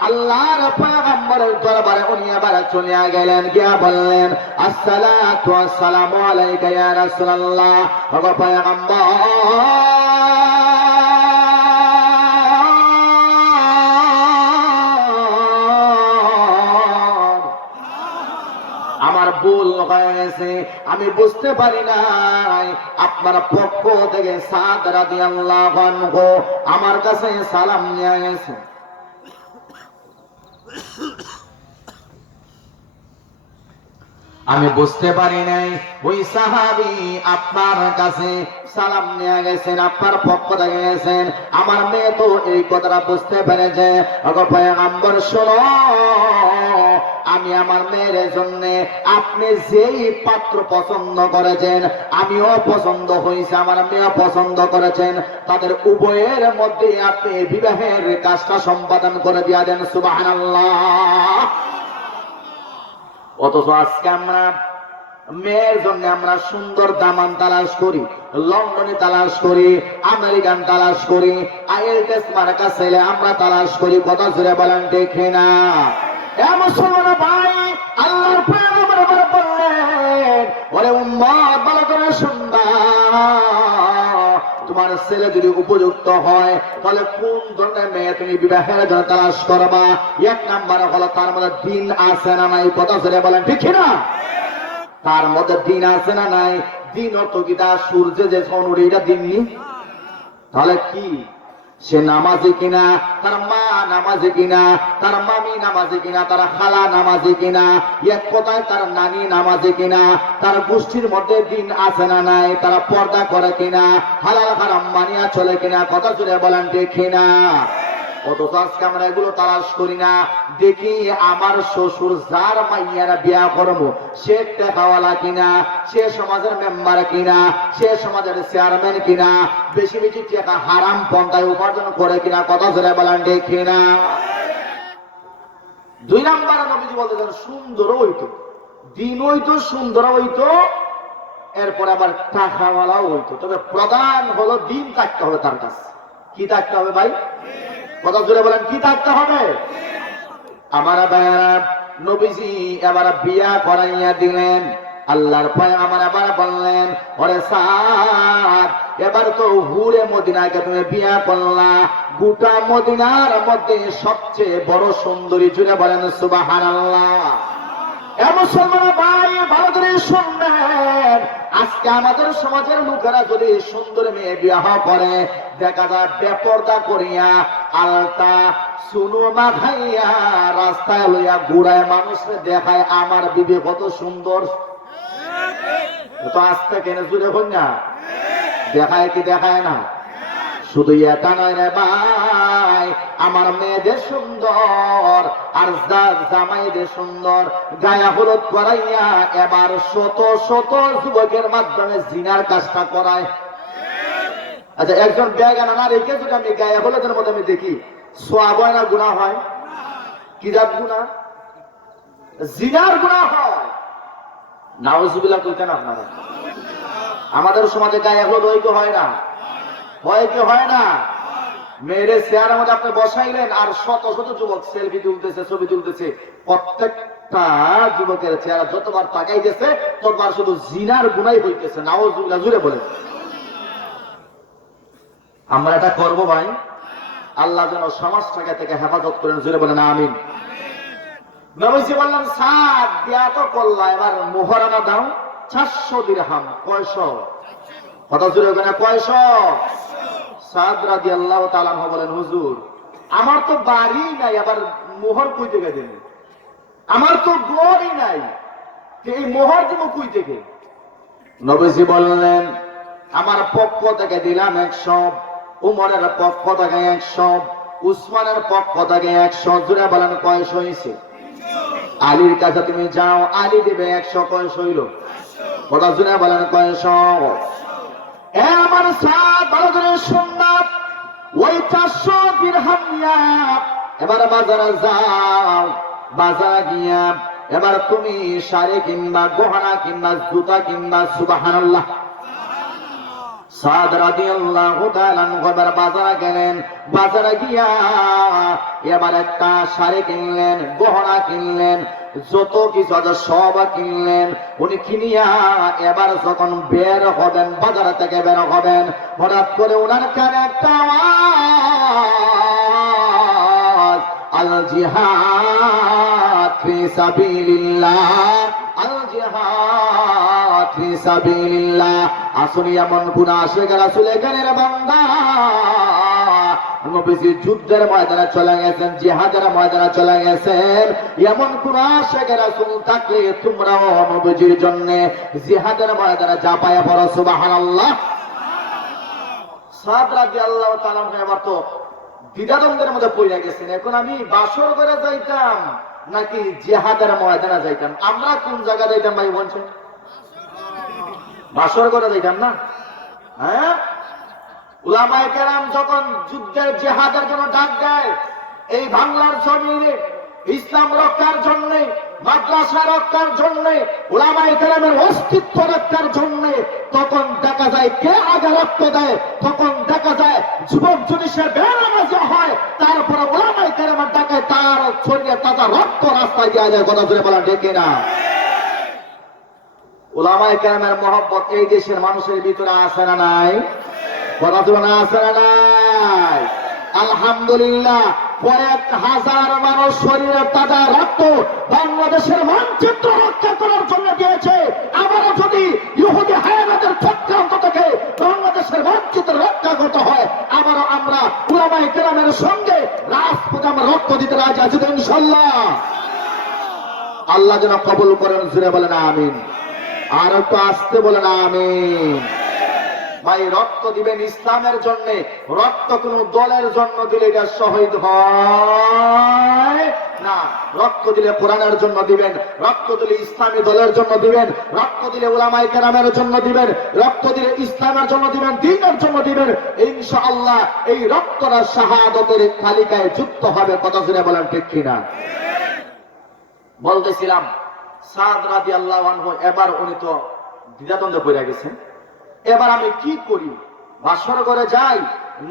আল্লাহর পয়গম্বরের দরবারে উনি আবার চলিয়া গেলেন, গিয়া বললেন আসসালাতু আসসালামু আলাইকা ইয়া রাসূলুল্লাহ। ও গো পয়গম্বর, আমার ভুল হয়ে গেছে, আমি বুঝতে পারি নাই আপনার পক্ষ থেকে সাদ রাদিয়াল্লাহু আনহু আমার কাছে সালাম নিয়ে গেছে। আমি বুঝতে পারি নাই ওই সাহাবী আপনার কাছে সালাম নিয়ে গেছেন, আপনার পক্ষ থেকে গেছেন। আমার মেয়ে তো এই কথাটা বুঝতে পেরেছে। ওগো পয়গম্বর শোনো, আমি আমার মেয়ের জন্য আপনি যেই পাত্র পছন্দ করেছেন আমিও পছন্দ হয়েছে, আমার মেয়েও পছন্দ করেছেন, তাদের উভয়ের মধ্যে আপনি বিবাহের কাজটা সম্পাদন করে দিয়া দেন। সুবহানাল্লাহ। অথচ আজকে আমরা মেয়ের জন্য আমরা সুন্দর দামান তালাশ করি, লন্ডনে তালাশ করি, আমেরিকান তালাশ করি, আইএলটিএস মার্কা ছেলে আমরা তালাশ করি। কথা জুড়ে বলেন দেখে না? মুসলমান ভাই, আল্লাহর পয়গম্বর বললেন ওরে উম্মত ভালো করে শুনবা, তোমার ছেলে যদি উপযুক্ত হয় তাহলে কোন ধরনের মেয়ে তুমি বিবাহের জন্য তালাশ করবা? এক নাম্বার হলো তার মধ্যে দিন আছে না নাই। কথা ছেড়ে বলেন ঠিক না? তার মধ্যে দিন আছে না নাই? দিন অর্থ কি? তার সূর্যে যে অনুরে এটা দিন নি? তাহলে কি সে নামাজি কিনা, তার মা নামাজি কিনা, তার মামি নামাজি কিনা, তার খালা নামাজি কিনা, এক কথায় তার নানি নামাজি কিনা, তার গোষ্ঠীর মধ্যে দিন আছে না নাই, তারা পর্দা করে কিনা, হালাল হারাম মানিয়া চলে কিনা। কথা জুড়ে বলেন দেখি না? অথচ আজকে আমরা এগুলো তালাশ করি না। দেখি আমার শ্বশুর যার মাইয়ারা বিয়া করবো সে টাকাওয়ালা কিনা, সে সমাজের মেম্বার কিনা, সে সমাজের চেয়ারম্যান কিনা, বেশি বেশি টাকা হারাম পন্থায় উপার্জন করে কিনা। কথা জোরে বলেন দেখি না? 2 নাম্বার নবীজি বলতেছেন সুন্দর হইতো, দিন হইতো, সুন্দর হইতো, এরপর আবার টাকাওয়ালাও হইতো। তবে প্রধান হলো দিন থাকতে হবে তার কাছে। কি থাকতে হবে ভাই? কথা জোরে বলেন কি থাকতে হবে? আমার নবীজি এবার বিয়া করাইয়া দিলেন। আল্লাহর পয়গম্বর আবার বললেন ওরে সাদ, এবার তো হুরে মদিনাকে তুমি বিয়া করলা, গোটা মদিনার মধ্যে সবচেয়ে বড় সুন্দরী। জুড়ে বলেন সুবহানাল্লাহ। মুসলমান ভাই ভালো করে শুনবেন, আজকে আমাদের সমাজের লোকেরা যদি সুন্দর মেয়ে বিবাহ করে দেখা যায় বেপরদা করিয়া আলতা সুনুমা খাইয়া রাস্তায় লইয়া ঘুরায় মানুষকে দেখায় আমার বিবি কত সুন্দর। তো আজকে কেন জুড়ে হন না? দেখায় কি দেখায় না? শুধু এটা নয় রে ভাই, আমার মেয়েদের সুন্দর আর জামাইদের সুন্দর গায়া হলুদ করাইয়া এবার শত শত যুবকের মাধ্যমে জিনার কাজটা করায়। আচ্ছা, একজন বেগানা নারীকে যদি আমি গায়া হলুদের মধ্যে আমি দেখি সওয়াব হয় না গুনাহ হয়? কি জাত গুনাহ? জিনার গুনাহ হয়। নাউজুবিল্লাহ কইতেন আপনারা। আমাদের সমাজে গায়ে হলুদ হয় কি হয় না? হয় কি হয় না? মেয়েরে চেয়ারের মধ্যে আপনি বসাইলেন আর শত শত যুবক সেলফি তুলতেছে, ছবি তুলতেছে। প্রত্যেকটা যুবকের চেহারা যতবার তাকাইতেছে ততবার শুধু জিনার গুনাই হইতেছে। নাউজুবিল্লাহ জুড়ে বলেন। আমরা এটা করবো ভাই? আল্লাহ যেন সমাজটাকে থেকে হেফাজত করেন, জুড়ে বলেন আমিন। নবীজি বললেন, সাদ দিয়া তো করলা, এবার মোহরানা দাও 400 দিরহাম। কয়শো? কত জুড়ে ওখানে? কয়শো? সাদ রাদিয়াল্লাহু তাআলা আনহু বলেন, হুজুর আমার তো বাড়ি নাই, আবার মোহর কই থেকে দেন? আমার তো গড়ই নাই, এই মোহর দেব কই থেকে? নবীজি বললেন, আমার পক্ষ থেকে দিলাম 100, উমরের পক্ষ থেকে 100, উসমানের পক্ষ থেকে 100। জুড়ে বলেন কয়শো হইছে? আলীর কাছে তুমি যাও, আলী দিবে 100। কয়শো হইল? কথা জুড়ে বলেন কয়শো? আমার সাদ ভালো করে শুনলাম, ওই 400 দিরহাম নিয়া এবার বাজারে যাও। বাজারে গিয়া এবার তুমি শাড়ি কিংবা গহনা কিংবা জুতা কিংবা সুবহানাল্লাহ। সাদ রাদিয়াল্লাহু তাআলা এবার বাজারে গেলেন। বাজারে গিয়া এবার একটা শাড়ি কিনলেন, গহনা কিনলেন, যত কিছু আছে সব কিনলেন। উনি কিনিয়া এবার যখন বের হবেন, বাজার থেকে বের হবেন, হঠাৎ করে ওনার কানে একটা আওয়াজ, আল জিহাদ ফি সাবিলিল্লাহ, আল জিহাদ ফি সাবিলিল্লাহ। আসলে এমন কোন আশিক রাসূল এখানের বান্দা নবীজি যুদ্ধের ময়দানে চলে গেছেন, জিহাদের ময়দানে চলে গেছেন। এমন কোন আশিক রাসূল থাকলে তোমরাও নবীজির জন্য জিহাদের ময়দানে ঝাঁপায়া পড়ো। সুবহানাল্লাহ। সাদ রাদিয়াল্লাহু তাআলা এবার তো দ্বিধাদ্বন্দ্বের মধ্যে পড়ে গেছেন, এখন আমি বাসর করে যাইতাম নাকি জিহাদের ময়দানে যাইতাম? আমরা কোন জায়গা যাইতাম ভাই বলছেন? বাসর করে যাইতাম না? হ্যাঁ, উলামায়ে কেরাম যখন যুদ্ধের জিহাদের জন্য ডাক দেয়, এই বাংলার জমিনে ইসলাম রক্ষার জন্য, মাদ্রাসা রক্ষার জন্য, উলামায়ে কেরামের অস্তিত্ব রক্ষার জন্য, তখন দেখা যায় কে আগে রক্ত দেয়? তখন দেখা যায় যুবক যদি সে বেনামাজি হয়, তারপরে উলামায়ে কেরামের ডাকে তার শরীরে তাজা রক্ত রাস্তায় দেওয়া যায়। কথা জোরে বলা ঠিক না? উলামায়ে কেরামের মহব্বত এই দেশের মানুষের ভিতরে আছে না নাই? কথা জোরে না আছে না নাই? আলহামদুলিল্লাহ, কয়েক হাজার মানুষ শরীরে তাজা রক্ত বাংলাদেশের মানচিত্র রক্ষা করার জন্য দিয়েছে। আবারও যদি ইহুদি হায়ানাদের চক্রান্ত থেকে বাংলাদেশের মানচিত্র রক্ষা করতে হয়, আবারও আমরা উলামায়ে কেরামের সঙ্গে রাজপথে আমরা রক্ত দিতে রাজি আছি ইনশাআল্লাহ। আল্লাহ যেন কবুল করেন। জুড়ে বলেন আমিন। আর একটু আসতে বলেন আমিন। ভাই, রক্ত দিবেন ইসলামের জন্য, রক্ত কোন দলের জন্য দিলে এটা শহীদ হয় না। রক্ত দিলে কোরআনের জন্য দিবেন, রক্ত দিলে ইসলামী দলের জন্য দিবেন, রক্ত দিলে উলামায়ে কেরামের জন্য দিবেন, রক্ত দিলে ইসলামের জন্য দিবেন, দ্বীনের জন্য দিবেন। ইনশাআল্লাহ এই রক্তরা শাহাদাতের তালিকায় যুক্ত হবে। কথা শুনে বলেন ঠিক কিনা? বলতেছিলাম, সাদ রাদিয়াল্লাহু আনহু এবার উনি তো দ্বিধাদ্বন্দ্বে পড়ে গেছেন। এবার আমি কি করি? বাসর করে যাই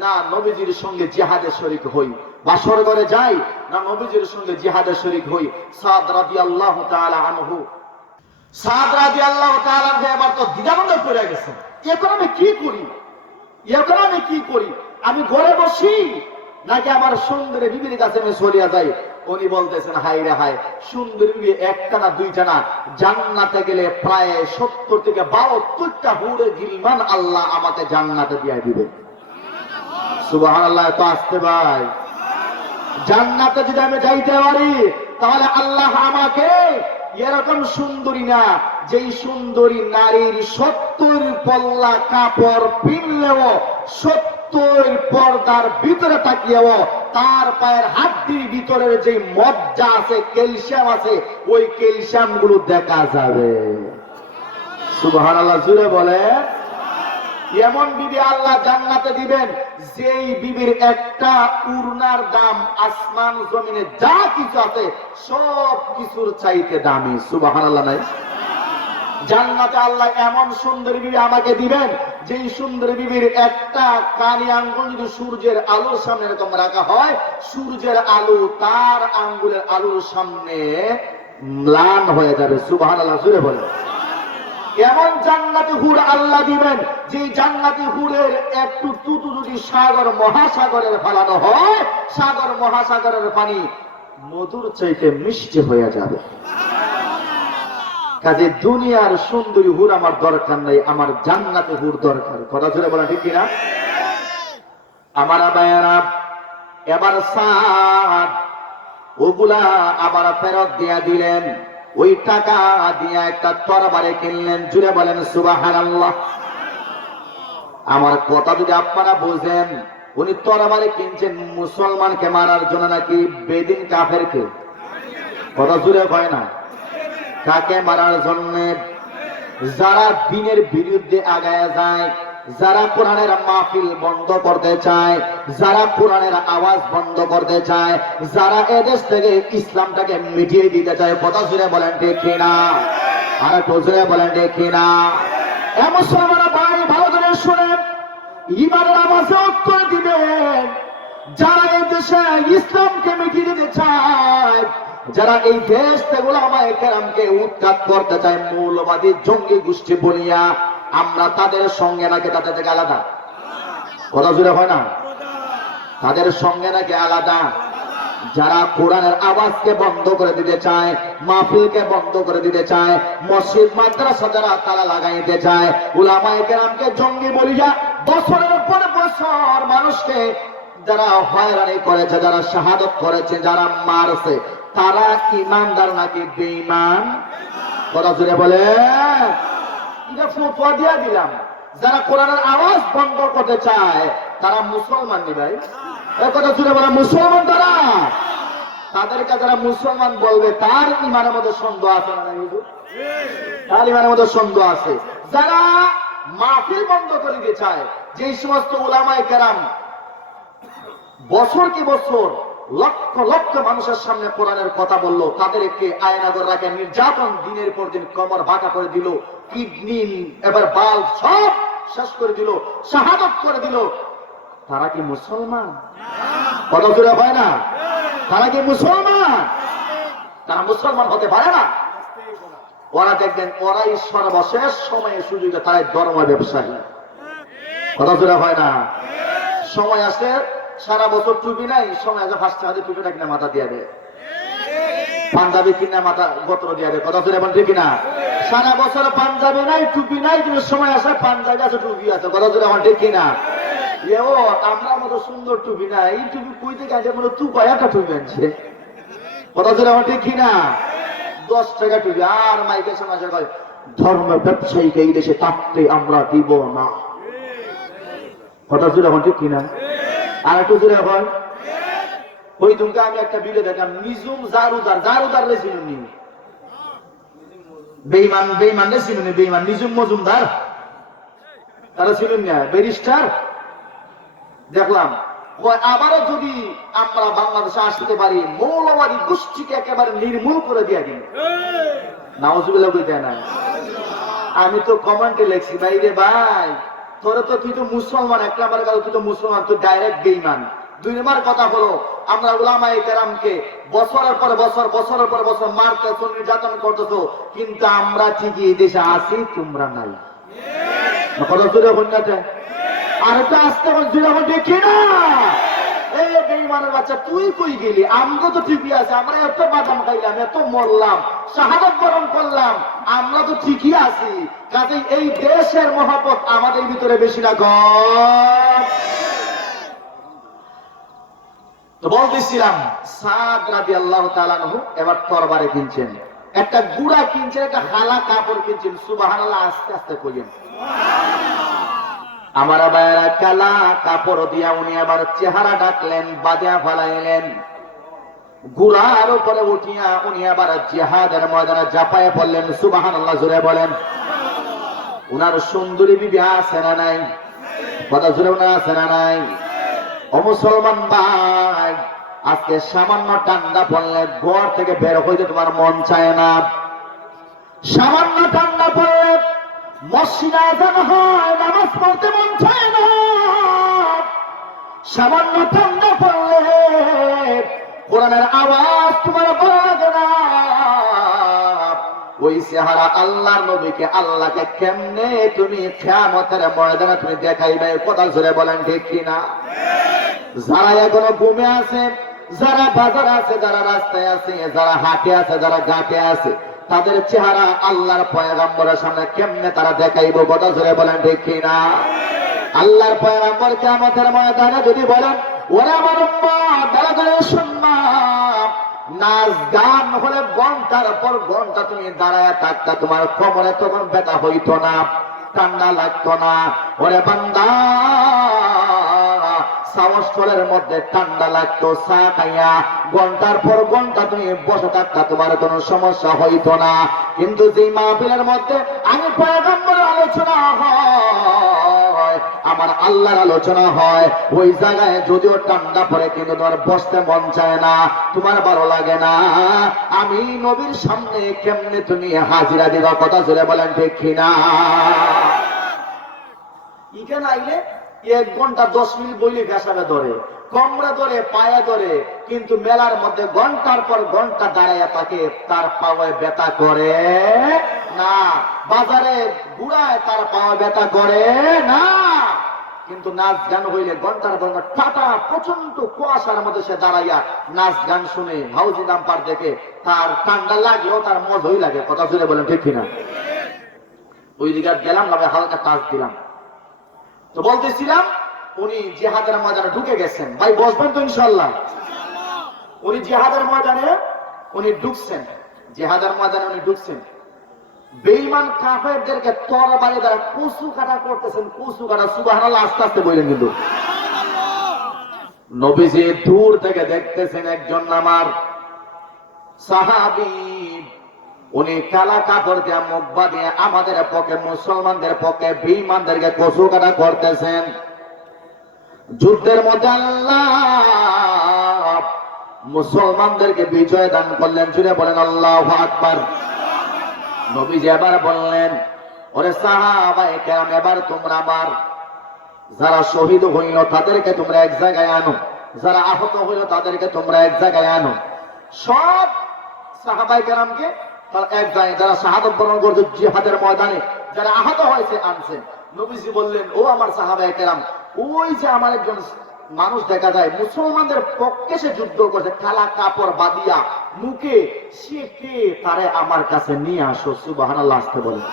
না নবীজির সঙ্গে জিহাদে শরীক হই? বাসর করে যাই না নবীজির সঙ্গে জিহাদে শরীক হই? সাদ রাদিয়াল্লাহু তাআলা আনহু, সাদ রাদিয়াল্লাহু তাআলা আনহু এবার তো দ্বিধাদ্বন্দ্বে পড়ে গেছেন। এখন আমি কি করি? এখন আমি কি করি? আমি ঘরে বসি নাকি আমার সুন্দরী বিবির কাছে আমি চলিয়া যাই? উনি বলতেছেন, হাই রে হাই, সুন্দরী বিবি একটা না দুইটা না, জান্নাতে গেলে প্রায় 70 থেকে 72টা হুরে গিলমান আল্লাহ আমাকে জান্নাতে দিয়ে দিবে। সুবহানাল্লাহ। তো আসতে ভাই, জান্নাতে যদি আমি যাইতে পারি তাহলে আল্লাহ আমাকে এরকম সুন্দরী না, যেই সুন্দরী নারীর 70 পল্লা কাপড় পিনলেও 70 পর্দার ভিতরে তাকিয়েও তার পায়ের হাড্ডির ভিতরের যে মজ্জা আছে, ক্যালসিয়াম আছে, ওই ক্যালসিয়াম গুলো দেখা যাবে। সুবহানাল্লাহ। জুড়ে বলে এমন বিবি আল্লাহ জান্নাতে দিবেন যেই বিবির একটা উড়নার দাম আসমান জমিনে যা কিছু আছে সব কিছুর চাইতে দামি। সুবহানাল্লাহ নাই? জান্নাতে আল্লাহ এমন সুন্দর বিবি আমাকে দিবেন যেই সুন্দর বিবির একটা কানি আঙ্গুল যদি সূর্যের আলোর সামনে এরকম রাখা হয়, সূর্যের আলো তার আঙ্গুলের আলোর সামনে ম্লান হয়ে যাবে। সুবহানাল্লাহ জোরে বলেন। এমন জান্নাতি হুর আল্লাহ দিবেন যে জান্নাতি হুরের একটু তুতু যদি সাগর মহাসাগরের ফেলানো হয়, সাগর মহাসাগরের পানি মধুর চাইতে মিষ্টি হয়ে যাবে। কাজে দুনিয়ার সুন্দরী হুর আমার দরকার নাই, আমার জান্নাতি হুর দরকার। কথা জোরে বলা ঠিক কিনা? আমার ভাইয়েরা, এবার সাদ ওগুলা আবার ফেরত দিয়া দিলেন, ওই টাকা দিয়ে একটা তরবারি কিনলেন। জুড়ে বলেন সুবহানাল্লাহ। আমার কথা যদি আপনারা বুঝেন, উনি তরবারি কিনছেন মুসলমানকে মারার জন্য নাকি বেদিন কাফেরকে? কথা জুড়ে হয় না? কাকে মারার জন্য? যারা দিনের বিরুদ্ধে আগায় যায়, যারা কোরআনের মাহফিল বন্ধ করতে চায়, যারা কোরআনের আওয়াজ বন্ধ করতে চায়, যারা এদেশ থেকে ইসলামটাকে মিটিয়ে দিতে চায়। কথা জুড়ে বলেন ঠিক কিনা? আর একটু জুড়ে বলেন ঠিক কিনা? এ মুসলমানরা ভাই ভালো করে শুনেন, ইমানের আওয়াজে উত্তর দিবেন। যারা এই দেশে ইসলামকে মিটিয়ে দিতে চায়, যারা এই দেশ থেকে উলামায়ে কেরামকে উৎখাত করতে চায়, মৌলবাদী জঙ্গি গোষ্ঠী বলিয়া আমরা তাদের সঙ্গে নাকি তাদের থেকে আলাদা? কথা জুড়ে হয় না? তাদের সঙ্গে নাকি আলাদা? যারা কোরআনের আওয়াজকে বন্ধ করে দিতে চায়, মাহফিলকে বন্ধ করে দিতে চায়, মসজিদ মাদ্রাসা যারা তালা লাগাইতে চায়, উলামায়ে কেরামকে জঙ্গি বলিয়া বছরের পর বছর মানুষকে যারা হয়রানি করেছে, যারা শাহাদত করেছে, যারা মারছে, তারা ইমানদার নাকি বেঈমান? কথা জুড়ে বলে। এটা ফতোয়া দিয়া দিলাম। যারা কোরআনের আওয়াজ বন্ধ করতে চায় তারা মুসলমান নি ভাই? কথা জুড়ে বলে মুসলমান তারা। তাদেরকে যারা মুসলমান বলবে তার ইমানের মধ্যে সন্দেহ আছে না? তার ইমানের মধ্যে সন্দেহ আছে। যারা মাহফিল বন্ধ করে দিতে চায়, যে সমস্ত উলামায়ে কেরাম বছর কি বছর লক্ষ লক্ষ মানুষের সামনে কোরআনের কথা বললো, তাদেরকে আয়নাগর রাখে নির্যাতন দিনের পর দিন কমর বাঁকা করে দিল, কিডনি এবার বাল সব শেষ করে দিল, শাহাদত করে দিল, তারা কি মুসলমান? কথা জোরে হয় না? তারা কি মুসলমান? তারা মুসলমান হতে পারে না। ওরা দেখবেন ওরাই সর্বশেষ সময়ে সুযোগে তারাই ধর্ম ব্যবসায়ী। কথা জোরে হয় না? সময় আসে সারা বছর টুপি নাই, সময় আছে ফার্স্ট হাতে টুপিটা কিনা মাথা দিয়ে দেয়, পাঞ্জাবি কিনা মাথা গোত্র দিয়ে দেয়। কথা জোরে বলেন ঠিক কিনা? সারা বছর পাঞ্জাবি নাই, টুপি নাই, কিন্তু সময় আসে পাঞ্জাবি আছে, টুপি আছে। কথা জোরে আমার ঠিক কিনা? এও আমরা মতো সুন্দর টুপি না, এই টুপি কই থেকে আছে? মনে তু কয়েকটা টুপি আনছে। কথা জোরে আমার ঠিক কিনা? 10 টাকা টুপি। আর মাইকের সমাজে কয় ধর্ম ব্যবসায়ীকে এই দেশে থাকতে আমরা দিব না। কথা জোরে আমার ঠিক কিনা? আর একটু জোরে হয়। ওই দুমকা আমি একটা ভিডিও দেখলাম, নিজুম জারুদার, জারুদার রে চিনুনি? বেঈমান, বেঈমান রে চিনুনি? বেঈমান নিজুম মজুমদার, তারা ছিলেন না? ব্যারিস্টার দেখলাম। আবারও যদি আমরা বাংলাদেশে আসতে পারি, মৌলবাদী গোষ্ঠীকে একেবারে নির্মূল করে দিয়ে দিন। নাউজুবিল্লাহ কইতে না? আমি তো কমেন্টে লেখছি, ভাই রে ভাই, তোরে তো তুই তো মুসলমান, এক নাম্বার কথা তুই তো মুসলমান, তুই ডাইরেক্ট বেঈমান। 2 নম্বর কথা হলো আমরা উলামায়ে কেরামকে বছরের পর বছর, বছরের পর বছর মারতেছো, নির্যাতন করতেছো, কিন্তু আমরা ঠিকই এই দেশে আছি, তোমরা নাই। কথা জুড়ে বন্যাতে আর একটা আসতে জুড়ে বলছে কিনা? এই বেঈমানের বাচ্চা, তুই কই গেলি? আমগো তো ঠিকই আছে, আমরা এত বাদাম খাইলাম, এত মরলাম, শাহাদাত বরণ করলাম, আমরা তো ঠিকই আছি। কাজে এই দেশের মহব্বত আমাদের ভিতরে বেশি না কম? তো বলতেছিলাম, সাদ রাদিয়াল্লাহু তাআলা আনহু এবার তরবারি কিনছেন, একটা গুড়া কিনছেন, একটা হালা কাপড় কিনছেন। সুবহানাল্লাহ, আস্তে আস্তে কইেন। আমার ভাইয়েরা, কালা কাপড় দিয়া উনি আবার চেহারা ডাকলেন, বাদিয়া ফালাইলেন, গুড়ার উপরে উঠিয়া উনি আবার জিহাদের ময়দানে ঝাঁপায়ে পড়লেন। সুবহানাল্লাহ জোরে বলেন। উনার সুন্দরী বিবি আছে না নাই? কথা জোরে উনার আছে না নাই? ও মুসলমান ভাই, আজকে সামান্য ঠান্ডা পড়লে ঘর থেকে বের হইতে তোমার মন চায় না। সামান্য ঠান্ডা পড়লে মসজিদে আযান হয়, নামাজ পড়তে মন চায় না। সামান্য ঠান্ডা পড়লে কোরআনের আওয়াজ তোমার ভালো লাগে না। ওই চেহারা আল্লাহর নবীকে, আল্লাহকে কেমনে তুমি কিয়ামতের ময়দানে তুমি দেখাইবে? কথা জোরে বলেন ঠিক কিনা? যারা এখনো ঘুমে আছে, যারা বাজার আছে, যারা রাস্তায় আছে, যারা হাটে আছে, যারা ঘাটে আছে, তাদের চেহারা আল্লাহর পয়গম্বরের সামনে কেমনে তারা দেখাইব? কথা জোরে বলেন ঠিক কিনা? আল্লাহর পয়গম্বর কিয়ামতের ময়দানে যদি বলেন, ওরে আমার উম্মত ভালো করে শুনবা, নাচ গান হলে ঘন্টার পর ঘন্টা তুমি দাঁড়ায় থাকতা, তোমার কোমরে তখন ব্যথা হইতো না, ঠান্ডা লাগতো না। ওরে বান্দা, সাহসের মধ্যে ঠান্ডা লাগতো, চা খাইয়া ঘন্টার পর ঘন্টা তুমি বসে থাকতা, তোমার কোনো সমস্যা হইতো না। কিন্তু যে মাহফিলের মধ্যে আমি পয়গম্বরের আলোচনা হয়, আমার আল্লাহর আলোচনা হয়, ওই জায়গায় যদিও ঠান্ডা পড়ে কিন্তু তোমার বসতে মন চায় না, তোমার ভালো লাগে না। আমি নবীর সামনে কেমনে তুমি হাজিরা দিবা? কথা জোরে বলেন ঠিক কিনা? এখানে আইলে 1 ঘন্টা 10 মিনিট বইলে পেশাবে ধরে, কমরা ধরে, পায়ে ধরে, কিন্তু মেলার মধ্যে ঘন্টার পর ঘন্টা দাঁড়াইয়া থাকে, তার পায়ে ব্যথা করে না। বাজারে ঘুরায়, তার পায়ে ব্যথা করে না। কিন্তু নাচ গান হইলে ঘন্টার পর ঘন্টা টাটা প্রচন্ড কুয়াশার মধ্যে সে দাঁড়াইয়া নাচ গান শুনে, হাউজি নাম্বার দেখে, তার ঠান্ডা লাগলেও তার মজাই লাগে। কথা জুড়ে বলেন ঠিক কিনা? ওই দিকে গেলাম, হালকা টাচ দিলাম। তো বলতেছিলাম, উনি জিহাদের ময়দানে ঢুকে গেছেন। ভাই বসবেন তো ইনশাআল্লাহ? উনি জিহাদের ময়দানে উনি ঢুকছেন, জিহাদের ময়দানে উনি ঢুকছেন। বেঈমান কাফেরদেরকে তরবারি দ্বারা কুচু কাটা করতেছেন, কুচু কাটা। সুবহানাল্লাহ, আস্তে আস্তে বললেন কিন্তু। নবীজি দূর থেকে দেখতেছেন একজন আমার সাহাবী, উনি কালা কাপড় দিয়ে মুখ বাঁধিয়ে আমাদের পক্ষে, মুসলমানদের পক্ষে বেঈমানদেরকে কচু কাটা করতেছেন। যুদ্ধের মধ্যে আল্লাহ মুসলমানদেরকে বিজয় দান করলেন। জুড়ে বলেন আল্লাহু আকবার। নবীজি এবার বললেন, ওরে সাহাবায়ে কেরাম, এবার তোমরা আমার যারা শহীদ হইল তাদেরকে তোমরা এক জায়গায় আনো, যারা আহত হইল তাদেরকে তোমরা এক জায়গায় আনো। সব সাহাবায়ে কেরামকে এক জায়গায়, যারা শাহাদাত বরণ করছে জিহাদের ময়দানে, যারা আহত হয়েছে আনছেন। নবীজি বললেন, ও আমার সাহাবায়ে কেরাম, ওই যে আমার একজন মানুষ দেখা যায় মুসলমানদের পক্ষে সে যুদ্ধ করছে, কালা কাপড় বাঁধিয়া মুখে, সে কে? তারে আমার কাছে নিয়ে আসো। সুবহানাল্লাহ, আসতে বলেন।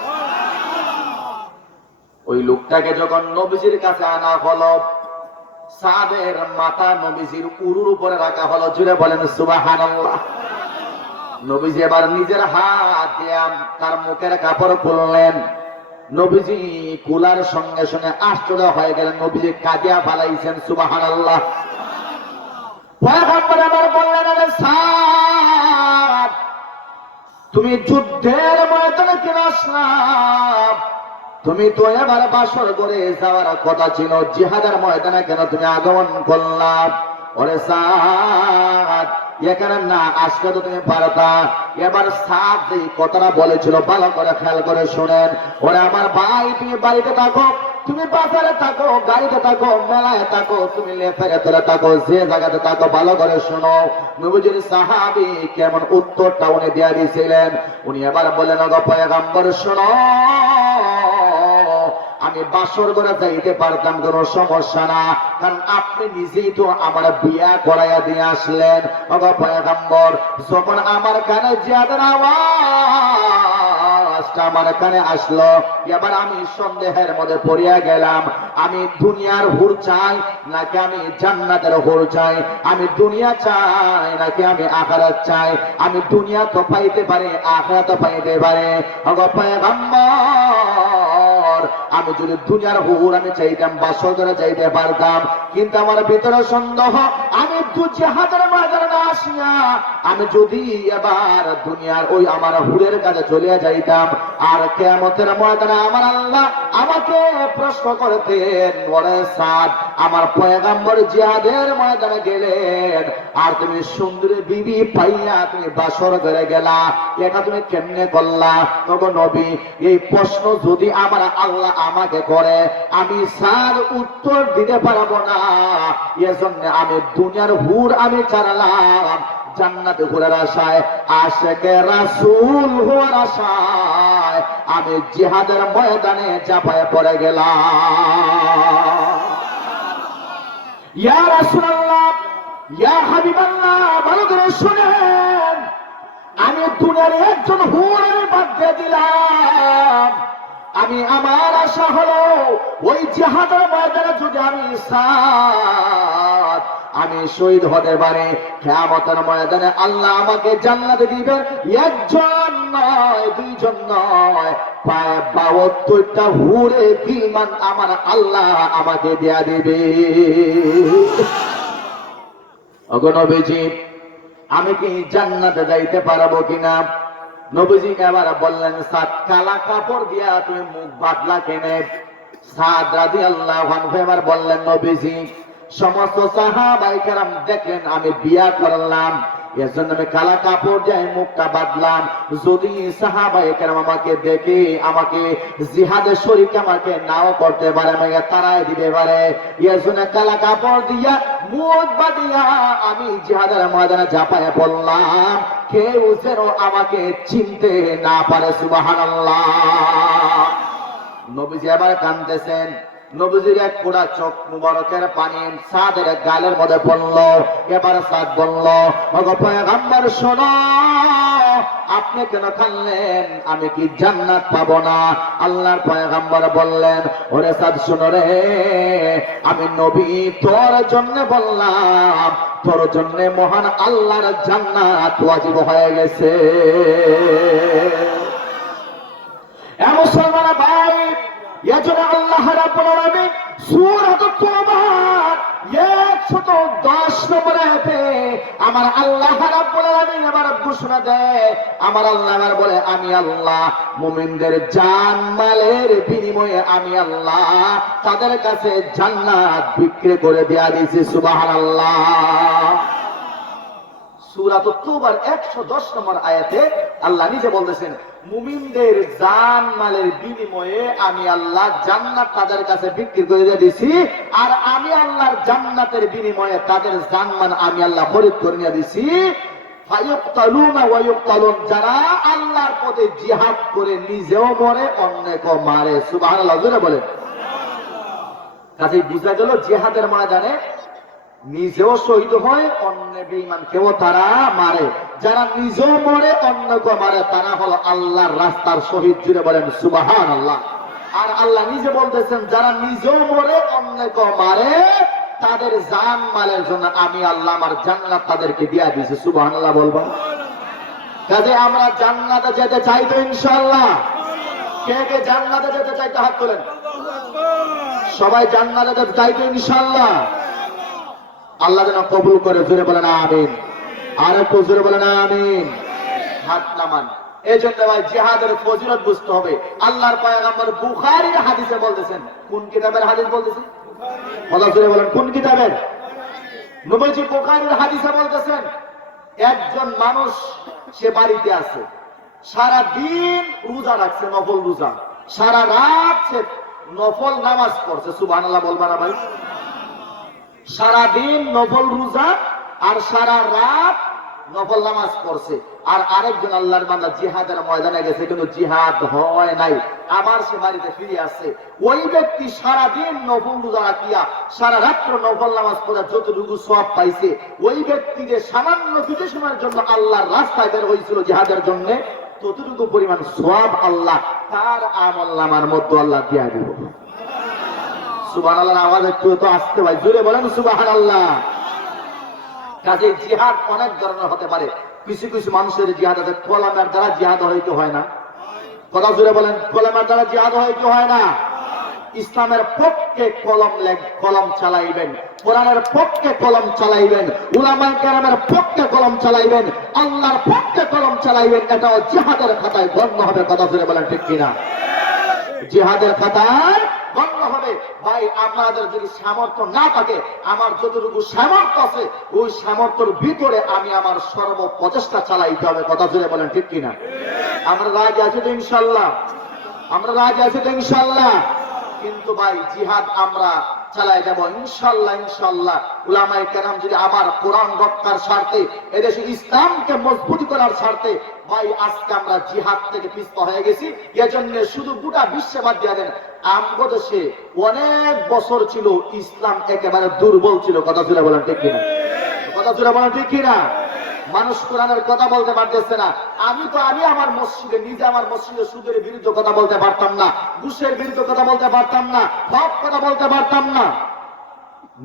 ওই লোকটাকে যখন নবীজির কাছে আনা হলো, সাদের মাথা নবীজির উরুর উপরে রাখা হলো। জুড়ে বলেন সুবহানাল্লাহ। নবীজি এবার নিজের হাত দিয়ে তার মুখের কাপড় খুললেন। নবীজি কুলার সঙ্গে সঙ্গে আশ্চর্য হয়ে গেলেন, নবীজি কাঁদিয়া পালাইছেন। সুবহানাল্লাহ। পয়গম্বর আবার বললেন, আরে সাদ, তুমি যুদ্ধের ময়দানে কেন আসলা? তুমি তো এবার বাসর করে যাওয়ার কথা ছিল, জিহাদের ময়দানে কেন তুমি আগমন করলা? ওরে সাদ, এখানে না আসলে তো তুমি পারতা। এবার সাদ যে কথাটা বলেছিল ভালো করে খেয়াল করে শোনেন। ওরে আমার ভাই, তুমি বাড়িতে থাকো, তুমি বাজারে থাকো, গাড়িতে থাকো, মেলায় থাকো, তুমি লেফেরে তোলে থাকো, যে জায়গাতে থাকো, ভালো করে শোনো। নবীজির সাহাবী কেমন উত্তরটা উনি দিয়ে দিয়েছিলেন। উনি এবার বললেন, ওগো পয়গম্বর শোনো, আমি বাসর করে যাইতে পারতাম, কোনো সমস্যা না, কারণ আপনি নিজেই তো আমার বিয়া করাইয়া দিয়ে আসলেন। ওগো পয়গম্বর, যখন আমার কানে জিহাদের আওয়াজটা আমার কানে আসলো, এবার আমি সন্দেহের মধ্যে পড়িয়া গেলাম। আমি দুনিয়ার হুর চাই নাকি আমি জান্নাতের হুর চাই? আমি দুনিয়া চাই নাকি আমি আখিরাত চাই? আমি দুনিয়া তো পাইতে পারি, আখিরাত তো পাইতে পারি। ওগো পয়গম্বর, আমি যদি দুনিয়ার হুর আমি চাইতাম, বাসর করে চাইতে পারতাম, কিন্তু আমার ভিতরে সন্দেহ। আমি জিহাদের ময়দানে আসিয়া আমি যদি এবার দুনিয়ার ওই আমার হুরের কাছে চলে যাইতাম, আর কিয়ামতের ময়দানে আমার আল্লাহ আমাকে প্রশ্ন করতেন, ওরে সাদ, আমার পয়গম্বর জিহাদের ময়দানে গেলেন আর তুমি সুন্দরী বিবি পাইয়া তুমি বাসর করে গেলা, এটা তুমি কেমনে করলা? ওগো নবী, এই প্রশ্ন যদি আমার আল্লাহ আমাকে করে, আমি সাদ উত্তর দিতে পারবো না। এজন্য আমি দুনিয়ার হুর আমি ছাড়লাম, জান্নাতে ঘোরার আশায়, আশেকে রাসূল হওয়ার আশায় আমি জিহাদের ময়দানে ঝাঁপায় পড়ে গেলাম। ইয়া রাসূলুল্লাহ, ইয়া হাবিবাল্লাহ, ভালো করে শুনেন, আমি দুনিয়ার একজন হুর আমি বাদ দিয়ে দিলাম। আমি আমার আশা হলো ওই জিহাদের ময়দানে যদি আমি সাদ আমি শহীদ হতে পারি, কিয়ামতের ময়দানে আল্লাহ আমাকে জান্নাতে দিবেন, একজন নয়, দুইজন নয়, প্রায় 72টা হুরে দিলমান আমার আল্লাহ আমাকে দেয়া দিবে। ওগো নবীজি, আমি কি জান্নাতে যাইতে পারবো কিনা? নবীজি এবার বললেন, সাদ, কালা কাপড় দিয়া তুমি মুখ বাঁধলা কেনে? সাদ রাদিয়াল্লাহু আনহু এবার বললেন, নবীজি, সমস্ত সাহাবায়ে কেরাম দেখলেন আমি বিয়া করলাম, এজন্য আমি কালা কাপড় দিয়ে মুখটা বাঁধলাম। যদি সাহাবায়ে কেরাম আমাকে দেখে আমাকে জিহাদে শরীক আমাকে নাও করতে পারে, আমাকে তারাই দিতে পারে, এজন্য কালা কাপড় দিয়া মুখ বাঁধিয়া আমি জিহাদের ময়দানে ঝাঁপায় পড়লাম, কেউ যেন আমাকে চিনতে না পারে। সুবহানাল্লাহ। নবীজি এবার কাঁদতেছেন, নবীজির এক ফোঁটা চোখ মুবারকের পানি সাদের গালের মধ্যে পড়ল। এবার সাদ বলল, ওগো পয়গম্বর শোনো, আপনি কেন কাঁদলেন? আমি কি জান্নাত পাবো না? আল্লাহর পয়গম্বর বললেন, ওরে সাদ শোনো রে, আমি নবী তোর জন্য বললাম, তোর জন্য মহান আল্লাহর জান্নাত ওয়াজিব হয়ে গেছে। এ মুসলমান ভাই, এজন্য আল্লাহ রাব্বুল আলামিন সূরা তাওবার 110 নম্বর আয়াতে আমার আল্লাহ রাব্বুল আলামিন এবার ঘোষণা দেয়, আমার আল্লাহ এবার বলে, আমি আল্লাহ মুমিনদের জান মালের বিনিময়ে আমি আল্লাহ তাদের কাছে জান্নাত বিক্রি করে দেয়া দিয়েছি। সুবহানাল্লাহ। সূরা তাওবার 110 নম্বর আয়াতে আল্লাহ নিজে বলতেছেন, মুমিনদের জান মালের বিনিময়ে আমি আল্লাহ জান্নাত তাদের কাছে বিক্রি করে দিয়েছি, আর আমি আল্লাহর জান্নাতের বিনিময়ে তাদের জান মাল আমি আল্লাহ খরিদ করে নিয়ে দিয়েছি। ফায়ুক্তালুনা ওয়া ইউক্তালুন, যারা আল্লাহর পথে জিহাদ করে নিজেও মরে অন্যকেও মারে। সুবহানাল্লাহ জোরে বলেন। কাজেই বুঝা গেল জিহাদের ময়দানে নিজেও শহীদ হয়, অন্য বেঈমানকেও তারা মারে। যারা নিজেও মরে অন্যকে মারে তারা হলো আল্লাহর রাস্তার শহীদ। জুড়ে বলেন সুবহানাল্লাহ। আর আল্লাহ নিজে বলতেছেন, যারা নিজেও মরে অন্যকে মারে তাদের জান মালের জন্য আমি আল্লাহ আমার জান্নাত তাদেরকে দিয়া দিয়েছি। সুবহানাল্লাহ বলবো। কাজে আমরা জান্নাতে যেতে চাই তো ইনশাআল্লাহ? কে কে জান্নাতে যেতে চাইতে হাত তোলেন। সবাই জান্নাতে যেতে চাই তো ইনশাআল্লাহ? আল্লাহ যেন কবুল করে। জোরে বলেন আমিন। আর একটু জোরে বলেন আমিন। হাত নামান। এই জন্য ভাই জিহাদের ফজিলত বুঝতে হবে। আল্লাহর পয়গম্বর বুখারীর হাদিসে বলতেছেন, কোন কিতাবের হাদিস বলতেছেন? কথা জোরে বলেন, কোন কিতাবের? নবীজি বুখারীর হাদিসে বলতেছেন, একজন মানুষ সে বাড়িতে আছে, সারা দিন রোজা রাখছে, নফল রোজা, সারা রাত সে নফল নামাজ পড়ছে। সুবহানাল্লাহ বলবা না ভাই? সারাদিন নফল রোজা আর সারা রাত নফল নামাজ পড়ছে। আর আরেকজন আল্লাহর বান্দা জিহাদের ময়দানে গেছে, কিন্তু জিহাদ হয় নাই, আবার সে বাড়িতে ফিরে আসছে। ওই ব্যক্তি সারাদিন নফল রোজা রাখিয়া সারা রাত্র নফল নামাজ পড়া যতটুকু সওয়াব পাইছে, ওই ব্যক্তি যে সামান্য কিছু সময়ের জন্য আল্লাহর রাস্তায় বের হয়েছিল জিহাদের জন্য, ততটুকু পরিমাণ সওয়াব আল্লাহ তার আমলনামার মধ্যে আল্লাহ দিয়া দিব। সুবহানাল্লাহ। আওয়াজ একটু তো আসতে ভাই, জোরে বলেন সুবহানাল্লাহ। কাজে জিহাদ অনেক ধরনের হতে পারে। কিছু কিছু মানুষের জিহাদ আছে কলমের দ্বারা জিহাদ হইতে হয় না। কথা জোরে বলেন, কলমের দ্বারা জিহাদ হইতে হয় না। ইসলামের পক্ষে কলম চালাইবেন, কোরআনের পক্ষে কলম চালাইবেন, উলামায়ে কেরামের পক্ষে কলম চালাইবেন, আল্লাহর পক্ষে কলম চালাইবেন, এটাও জিহাদের খাতায় গণ্য হবে। কথা বলে বলেন ঠিক কিনা? জিহাদের খাতায় গণ্য হবে। ভাই আমাদের যদি সামর্থ্য না থাকে, আমার যতটুকু সামর্থ্য আছে ওই সামর্থ্যের ভিতরে আমি আমার সর্ব প্রচেষ্টা চালাইতে হবে। কথা জুড়ে বলেন ঠিক কিনা? আমরা রাজি আছি তো ইনশাল্লাহ? আমরা রাজি আছি তো ইনশাল্লাহ? কিন্তু ভাই জিহাদ আমরা চালাই যাব ইনশাল্লাহ। ইনশাল্লাহ উলামায়ে কেরাম যদি আবার কোরআন রক্ষার স্বার্থে, এদেশে ইসলামকে মজবুত করার স্বার্থে, ভাই আজকে আমরা জিহাদ থেকে পিছপা হয়ে গেছি। এজন্য শুধু গোটা বিশ্বে বাদ দিয়ে দেন, আমাদের দেশে অনেক বছর ছিল ইসলাম একেবারে দুর্বল ছিল। কথা জুড়ে বলেন ঠিক কিনা? কথা জুড়ে বলেন ঠিক কিনা? মানুষ কোরআনের কথা বলতে পারতেছে না। আমি আমার মসজিদে নিজে আমার মসজিদে সুদের বিরুদ্ধে কথা বলতে পারতাম না, ঘুষের বিরুদ্ধে কথা বলতে পারতাম না, সব কথা বলতে পারতাম না,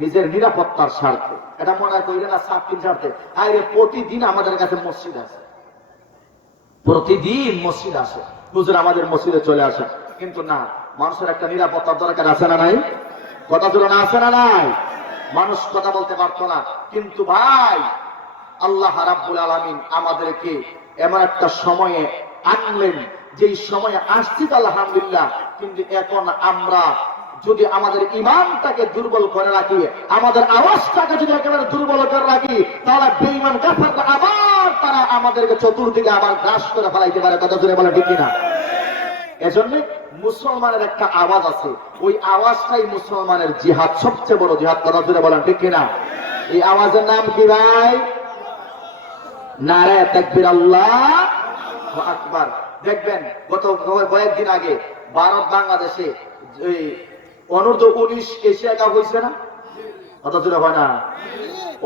নিজের নিরাপত্তার স্বার্থে। এটা মনে করি না চাকরির স্বার্থে। আরে প্রতিদিন আমাদের কাছে মসজিদ আছে, প্রতিদিন মসজিদ আসে, হুজুর আমাদের মসজিদে চলে আসে। কিন্তু না, মানুষের একটা নিরাপত্তার দরকার আছে না নাই? কথা ছিল না, আছে না নাই? মানুষ কথা বলতে পারতো না। কিন্তু ভাই আল্লাহ রাব্বুল আলামিন আমাদেরকে এমন একটা সময়ে আনলেন, যেই সময়ে আসছি আলহামদুলিল্লাহ। কিন্তু এখন আমরা যদি আমাদের ইমানটাকে দুর্বল করে রাখি, আমাদের আওয়াজটাকে যদি একেবারে দুর্বল করে রাখি, তাহলে বেঈমান কাফেররা আবার তারা আমাদেরকে চতুর্দিকে আবার গ্রাস করে ফেলাইতে পারে। কথা জুড়ে বলে ঠিক কিনা? এজন্য মুসলমানের একটা আওয়াজ আছে, ওই আওয়াজটাই মুসলমানের জিহাদ, সবচেয়ে বড় জিহাদ। কথা জুড়ে বলেন ঠিক কিনা? এই আওয়াজের নাম কি ভাই? নারে তাকবীর, আল্লাহু আকবার। দেখবেন গত কয়েকদিন আগে ভারত বাংলাদেশে অনূর্ধ্ব-19 এশিয়া কাপ হয়েছে না? কথা জুড়ে হয় না?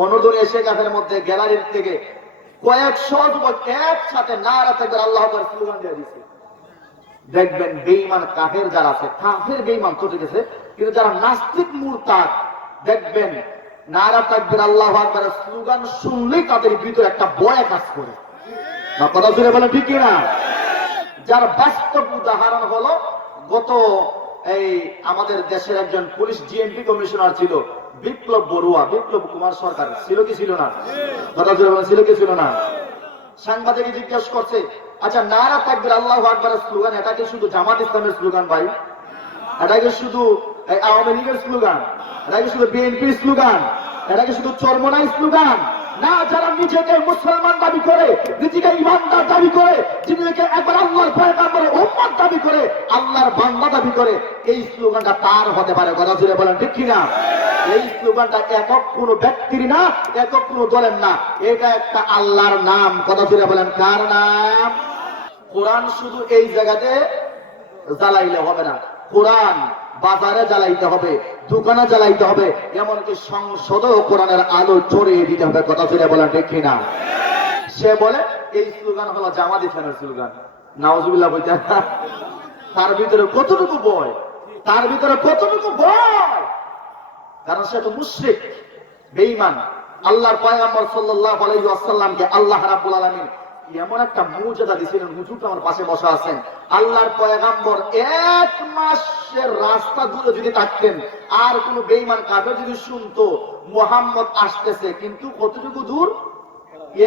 অনূর্ধ্ব এশিয়া কাপের মধ্যে গ্যালারির থেকে কয়েকশো যুবক একসাথে নারে তাকবীর, আল্লাহু আকবার স্লোগান দিয়ে দিচ্ছে। দেখবেন বেঈমান কাফের যারা আছে, কাফের বেঈমান চলে গেছে, কিন্তু যারা নাস্তিক মুরতাদ, দেখবেন নারা তাকবীর, আল্লাহু আকবার স্লোগান শুনলেই তাদের ভিতরে একটা ভয় কাজ করে। না কথা জুড়ে বলেন ঠিক কিনা? যার বাস্তব উদাহরণ হলো গত আমাদের দেশের একজন পুলিশ জিএমপি কমিশনার ছিল বিপ্লব বড়ুয়া, বিপ্লব কুমার সরকার। ছিল কি ছিল না? কথা জুড়ে বলেন ছিল কি ছিল না? সাংবাদিক জিজ্ঞেস করছে, আচ্ছা নারা তাকবীর, আল্লাহু আকবার স্লোগান এটা কি শুধু জামাত ইসলামের স্লোগান ভাই? এটা কি শুধু আওয়ামী লীগের স্লোগান? এটা কি শুধু বিএনপির স্লোগান? এটা কি শুধু চরমনাই স্লোগান? না, যারা নিজেকে মুসলমান দাবি করে, নিজেকে ইমানদার দাবি করে, নিজেকে একবার আল্লাহর পয়গম্বরের উম্মত দাবি করে, আল্লাহর বান্দা দাবি করে, এই স্লোগানটা তার হতে পারে। কথা জুড়ে বলেন ঠিক কিনা? এই স্লোগানটা একক কোনো ব্যক্তির না, একক কোনো দলের না, এটা একটা আল্লাহর নাম। কথা জুড়ে বলেন কার নাম? কোরআন শুধু এই জায়গাতে জ্বালাইলে হবে না, কোরআন বাজারে জ্বালাইতে হবে, দোকানে জ্বালাইতে হবে, এমনকি সংসদেও কোরআনের আলো ছড়িয়ে দিতে হবে। কথা জুড়ে বলেন ঠিক কিনা? সে বলে এই স্লোগান হলো জামাত ইসলামের স্লোগান। নাউজুবিল্লাহ বলতে তার ভিতরে কতটুকু ভয়, তার ভিতরে কতটুকু ভয়, কারণ সে তো মুশরিক, বেঈমান। আল্লাহর পয়গম্বর সাল্লাল্লাহু আলাইহি ওয়াসাল্লামকে আল্লাহ রাব্বুল আলামিন এমন একটা মুজিজা দিয়েছিলেন, হুজুর আমার পাশে বসা আছেন। আল্লাহর পয়গম্বর 1 মাসের রাস্তা দূরে যদি থাকতেন, আর কোন বেঈমান কাফের যদি শুনতো মুহাম্মদ আসতেছে, কিন্তু কতটুকু দূর?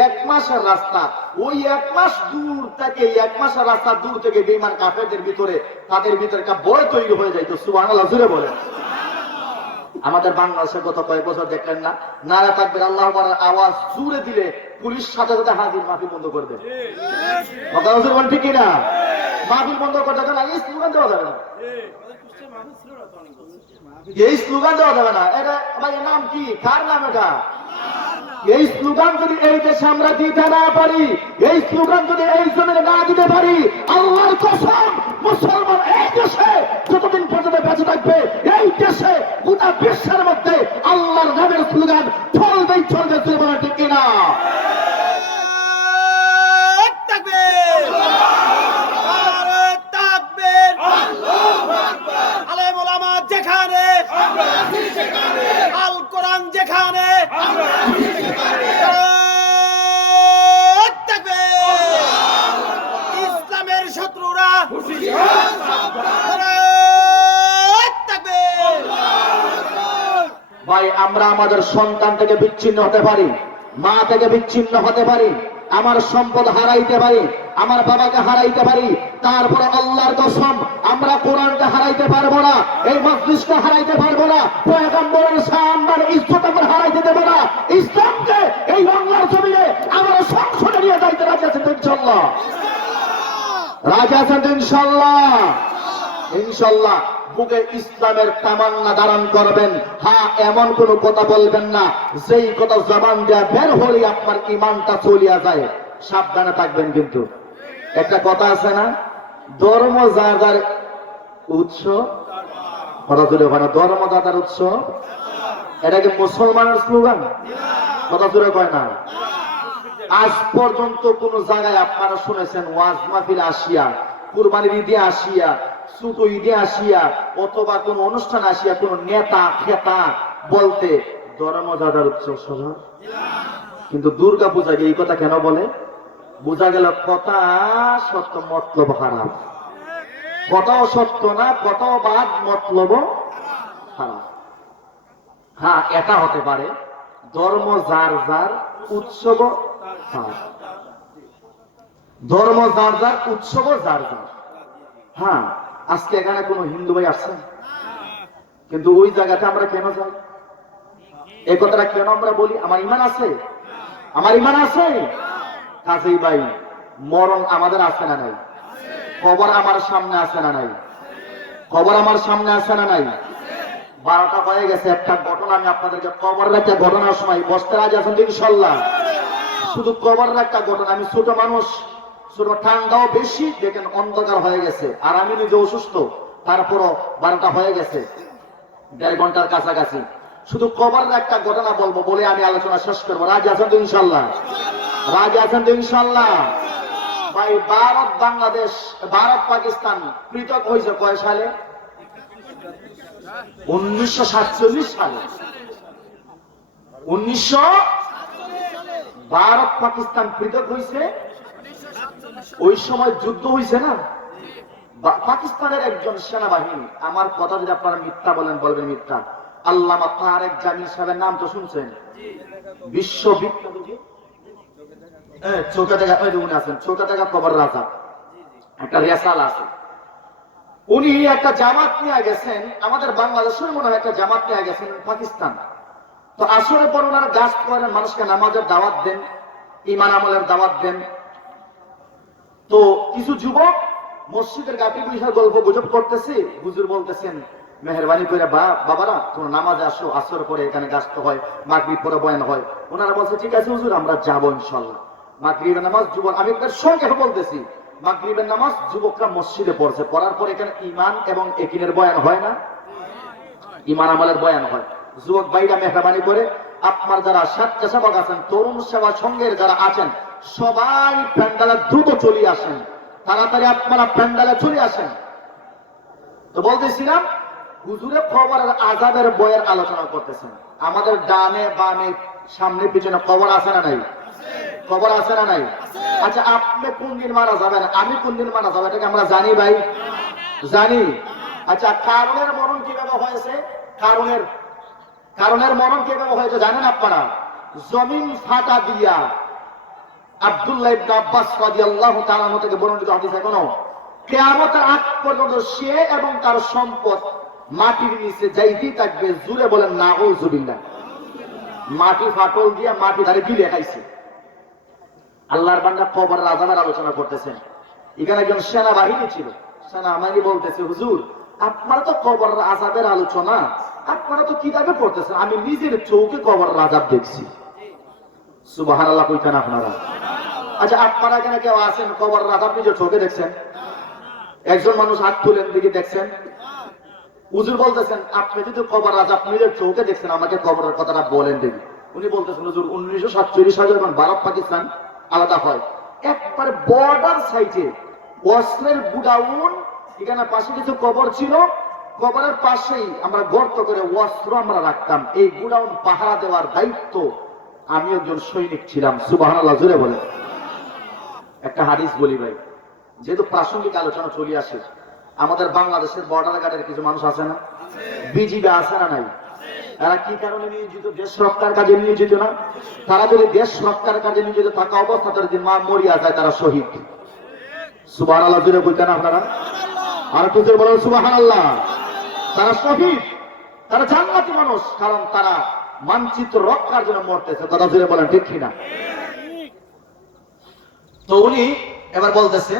1 মাসের রাস্তা। ওই 1 মাস দূর থেকে, 1 মাসের রাস্তা দূর থেকে বেঈমান কাফেরদের ভিতরে, তাদের ভিতরে একটা ভয় তৈরি হয়ে যাইতো। সুবহানাল্লাহ জোরে বলেন। আমাদের বাংলাদেশে গত কয়েক বছর দেখলেন না, নারা তাকবীর, আল্লাহু আকবার আওয়াজ জোরে দিলে পুলিশ সাথে সাথে হাজির, মাহফিল বন্ধ করে দেয়। কথা বলেন ঠিক কিনা? মাহফিল বন্ধ করতে গেলে এই স্লোগান দেওয়া যাবে না, এই স্লোগান দেওয়া যাবে না। এটা ভাই নাম কি? কার নাম এটা? এই স্লোগান যদি এই দেশে আমরা দিতে না পারি, এই স্লোগান যদি এই জমিনে না দিতে পারি, আল্লাহর কসম মুসলমান এই দেশে যতদিন পর্যন্ত বেঁচে থাকবে, এই দেশে গোটা বিশ্বের মধ্যে আল্লাহর নামের স্লোগান চলবেই চলবে। চলবে ঠিক কিনা? যেখানে আল কোরআন, যেখানে ইসলামের শত্রুরা আমরা আমাদের সন্তান থেকে বিচ্ছিন্ন হতে পারি, মা থেকে বিচ্ছিন্ন হতে পারি, আমার সম্পদ হারাইতে পারি, আমার বাবাকে হারাইতে পারি, তারপরে আল্লাহর কসম আমরা কোরআনকে হারাইতে পারবো না, এই মজলিসকে হারাইতে পারবো না, পয়গম্বরের সম্মান ইজ্জত আমরা হারাইতে দেব না। ইসলামকে এই বাংলার জমিনে আমরা সংসদে নিয়ে যাইতে রাজি আছেন তো ইনশাআল্লাহ? রাজি আছেন তো ইনশাআল্লাহ? ইনশাআল্লাহ বুকে ইসলামের তামান্না ধারণ করবেন। হ্যাঁ, এমন কোন কথা বলবেন না যেই কথা জবান দেয়া বের হলে আপনার ইমানটা চলিয়া যায়। সাবধানে থাকবেন। কিন্তু একটা কথা আছে না, ধর্ম যার যার উৎস, কথা জুড়ে হয় না, ধর্ম যার যার উৎস, এটা কি মুসলমানের স্লোগান? কথা জুড়ে কয় না। আজ পর্যন্ত কোন জায়গায় আপনারা শুনেছেন ওয়াজ মাহফিল আসিয়া, কুরবানির ঈদে আসিয়া, ছোট ঈদে আসিয়া, অথবা কোন অনুষ্ঠান আসিয়া কোন নেতা খেতা বলতে ধর্মদাদার উৎসব সভা? কিন্তু দুর্গা পূজাকে এই কথা কেন বলে? বোঝা গেল কথা সত্য, মতলব খারাপ। কথাও সত্য না, কথাও বাদ, মতলব খারাপ। হ্যাঁ, এটা হতে পারে ধর্ম যার যার, উৎসব তার। ধর্ম যার যার, উৎসব যার যার। হ্যাঁ, আজকে এখানে কোন হিন্দু ভাই আসছেন, কিন্তু ওই জায়গাটা আমরা কেন যাই? এই কথাটা কেন আমরা বলি? আমার ইমান আছে, আমার ইমান আছে। কাজেই ভাই, মরণ আমাদের আছে না নাই? কবর আমার সামনে আছে না নাই? কবর আমার সামনে আছে না নাই? 12টা হয়ে গেছে। একটা ঘটনা আমি আপনাদেরকে, কবরের একটা ঘটনার সময় বসতে রাজি আছেন তো ইনশাআল্লাহ? শুধু কবরের একটা ঘটনা। আমি ছোট মানুষ, ছোট, ঠান্ডাও বেশি, দেখেন অন্ধকার হয়ে গেছে, আর আমি নিজে অসুস্থ, তারপরও 12টা হয়ে গেছে, 1.5 ঘন্টার কাছাকাছি। শুধু কবরের একটা ঘটনা বলবো, বলে আমি আলোচনা শেষ করবো। রাজি আছেন তো ইনশাআল্লাহ? রাজি আছেন তো ইনশাআল্লাহ? ভাই, ভারত বাংলাদেশ, ভারত পাকিস্তান পৃথক হয়েছে কয় সালে? 1947 সালে। 1900 ভারত পাকিস্তান পৃথক হয়েছে। ওই সময় যুদ্ধ হয়েছে না? পাকিস্তানের একজন সেনাবাহিনী, আমার কথা যদি আপনারা মিথ্যা বলেন বলবেন মিথ্যা, আল্লামা তারেক জামিল সাহেবের নাম তো শুনছেন? বিশ্ববিখ্যাত, চোখে দেখা আছেন, চোখে দেখা কবর রাজা, একটা রেসাল আছে। উনি একটা জামাত নিয়ে গেছেন, আমাদের বাংলাদেশের মনে হয় একটা জামাত নিয়ে গেছেন পাকিস্তান। তো আসরের পর ওনারা গাছ করেন, মানুষকে নামাজের দাওয়াত দেন, ইমান আমলের দাওয়াত দেন। তো কিছু যুবক মসজিদের গাঁটি বৈশাখ গল্প গুজব করতেছে, হুজুর বলতেছেন মেহরবানি করে বাবারা তোমরা নামাজে আসো, আসর পরে এখানে গাছ হয়, মাগরিব পরে বয়ান হয়। ওনারা বলছে ঠিক আছে হুজুর, আমরা যাবো ইনশাল্লাহ। মাগরিবের নামাজ যুবক, আমি আপনার সঙ্গে বলতেছি, মাগরিবের নামাজ যুবকরা মসজিদে পড়ছে, পড়ার পর এখানে ইমান এবং একিনের বয়ান হয় না? ইমান আমলের বয়ান হয়। যুবক ভাইরা মেহরবানি করে আপনার যারা স্বেচ্ছাসেবক আছেন, তরুণ সেবা সংঘের যারা আছেন, সবাই প্যান্ডালে দ্রুত চলে আসেন, তাড়াতাড়ি আপনারা প্যান্ডালে চলে আসেন। তো বলতেছিলাম, হুজুরে কবরের আযাবের বয়ের আলোচনা করতেছেন। আমাদের ডানে বামে সামনে পিছনে কবর আছে না নাই? কবর আছে না নাই? আচ্ছা, আপনি কোন দিন মারা যাবেন, আমি কোন দিন মারা যাবো, এটাকে আমরা জানি ভাই? জানি। আচ্ছা, কারণের মরণ কিভাবে হয়েছে? কারণের মরণ কিভাবে হয়েছে জানেন আপনারা? জমিন ফাটা দিয়া, আব্দুল্লাহ ইবনে আব্বাস রাদিয়াল্লাহু তাআলা থেকে বর্ণিত হাদিস, এখনো কিয়ামতের আগ পর্যন্ত সে এবং তার সম্পদ মাটির নিচে যাইতেই থাকবে। জুড়ে বলেন নাউযুবিল্লাহ। মাটি ফাটল দিয়া মাটি ধারে গিলে খাইছে। আল্লাহর বান্দা কবরের আযাবের আলোচনা করতেছেন। এখানে একজন সেনাবাহিনী ছিল, সেনাবাহিনী বলতেছে হুজুর আপনারা তো কবরের আযাবের আলোচনা, আপনারা তো কিতাবে পড়তেছেন, আমি নিজের চোখে কবরের আযাব দেখছি। সুবহানাল্লাহ কইতেন আপনারা? আচ্ছা, আপনারা এখানে কেউ আছেন কবরের আযাব নিজের চোখে দেখছেন? একজন মানুষ হাত তুলেন দেখি, দেখছেন? হুজুর বলতেছেন আপনি যদি কবরের আযাব নিজের চোখে দেখছেন, আমাকে কবরের কথাটা বলেন দেখি। উনি বলতেছেন হুজুর 1947 সালে যখন ভারত পাকিস্তান আলাদা হয়, একবারে বর্ডার সাইডে অস্ত্রের গুডাউন, এখানে পাশে কিছু কবর ছিল, কবরের পাশেই আমরা গর্ত করে অস্ত্র আমরা রাখতাম। এই গুডাউন পাহারা দেওয়ার দায়িত্ব আমি একজন সৈনিক ছিলাম। সুবহানাল্লাহ জোরে বলেন। একটা হাদিস বলি ভাই, যেহেতু প্রাসঙ্গিক আলোচনা চলে আসে, আমাদের বাংলাদেশের বর্ডার গার্ডের কিছু মানুষ আছে না? বিজিবি আছে না নাই? এরা কি কারণে নিয়োজিত? দেশ রক্ষার কাজে নিয়োজিত না? তারা যদি দেশ রক্ষার কাজে নিয়োজিত থাকা অবস্থা তারা যদি মা মরিয়া যায় তারা শহীদ। সুবহানাল্লাহ জুড়ে বলতেন আপনারা, আর একটু জোরে বলেন সুবহানাল্লাহ। তারা শহীদ, তারা জান্নাতি মানুষ, কারণ তারা মানচিত্র রক্ষার জন্য মরতেছে। কথা জুড়ে বলেন ঠিক কিনা? তো উনি এবার বলতেছে,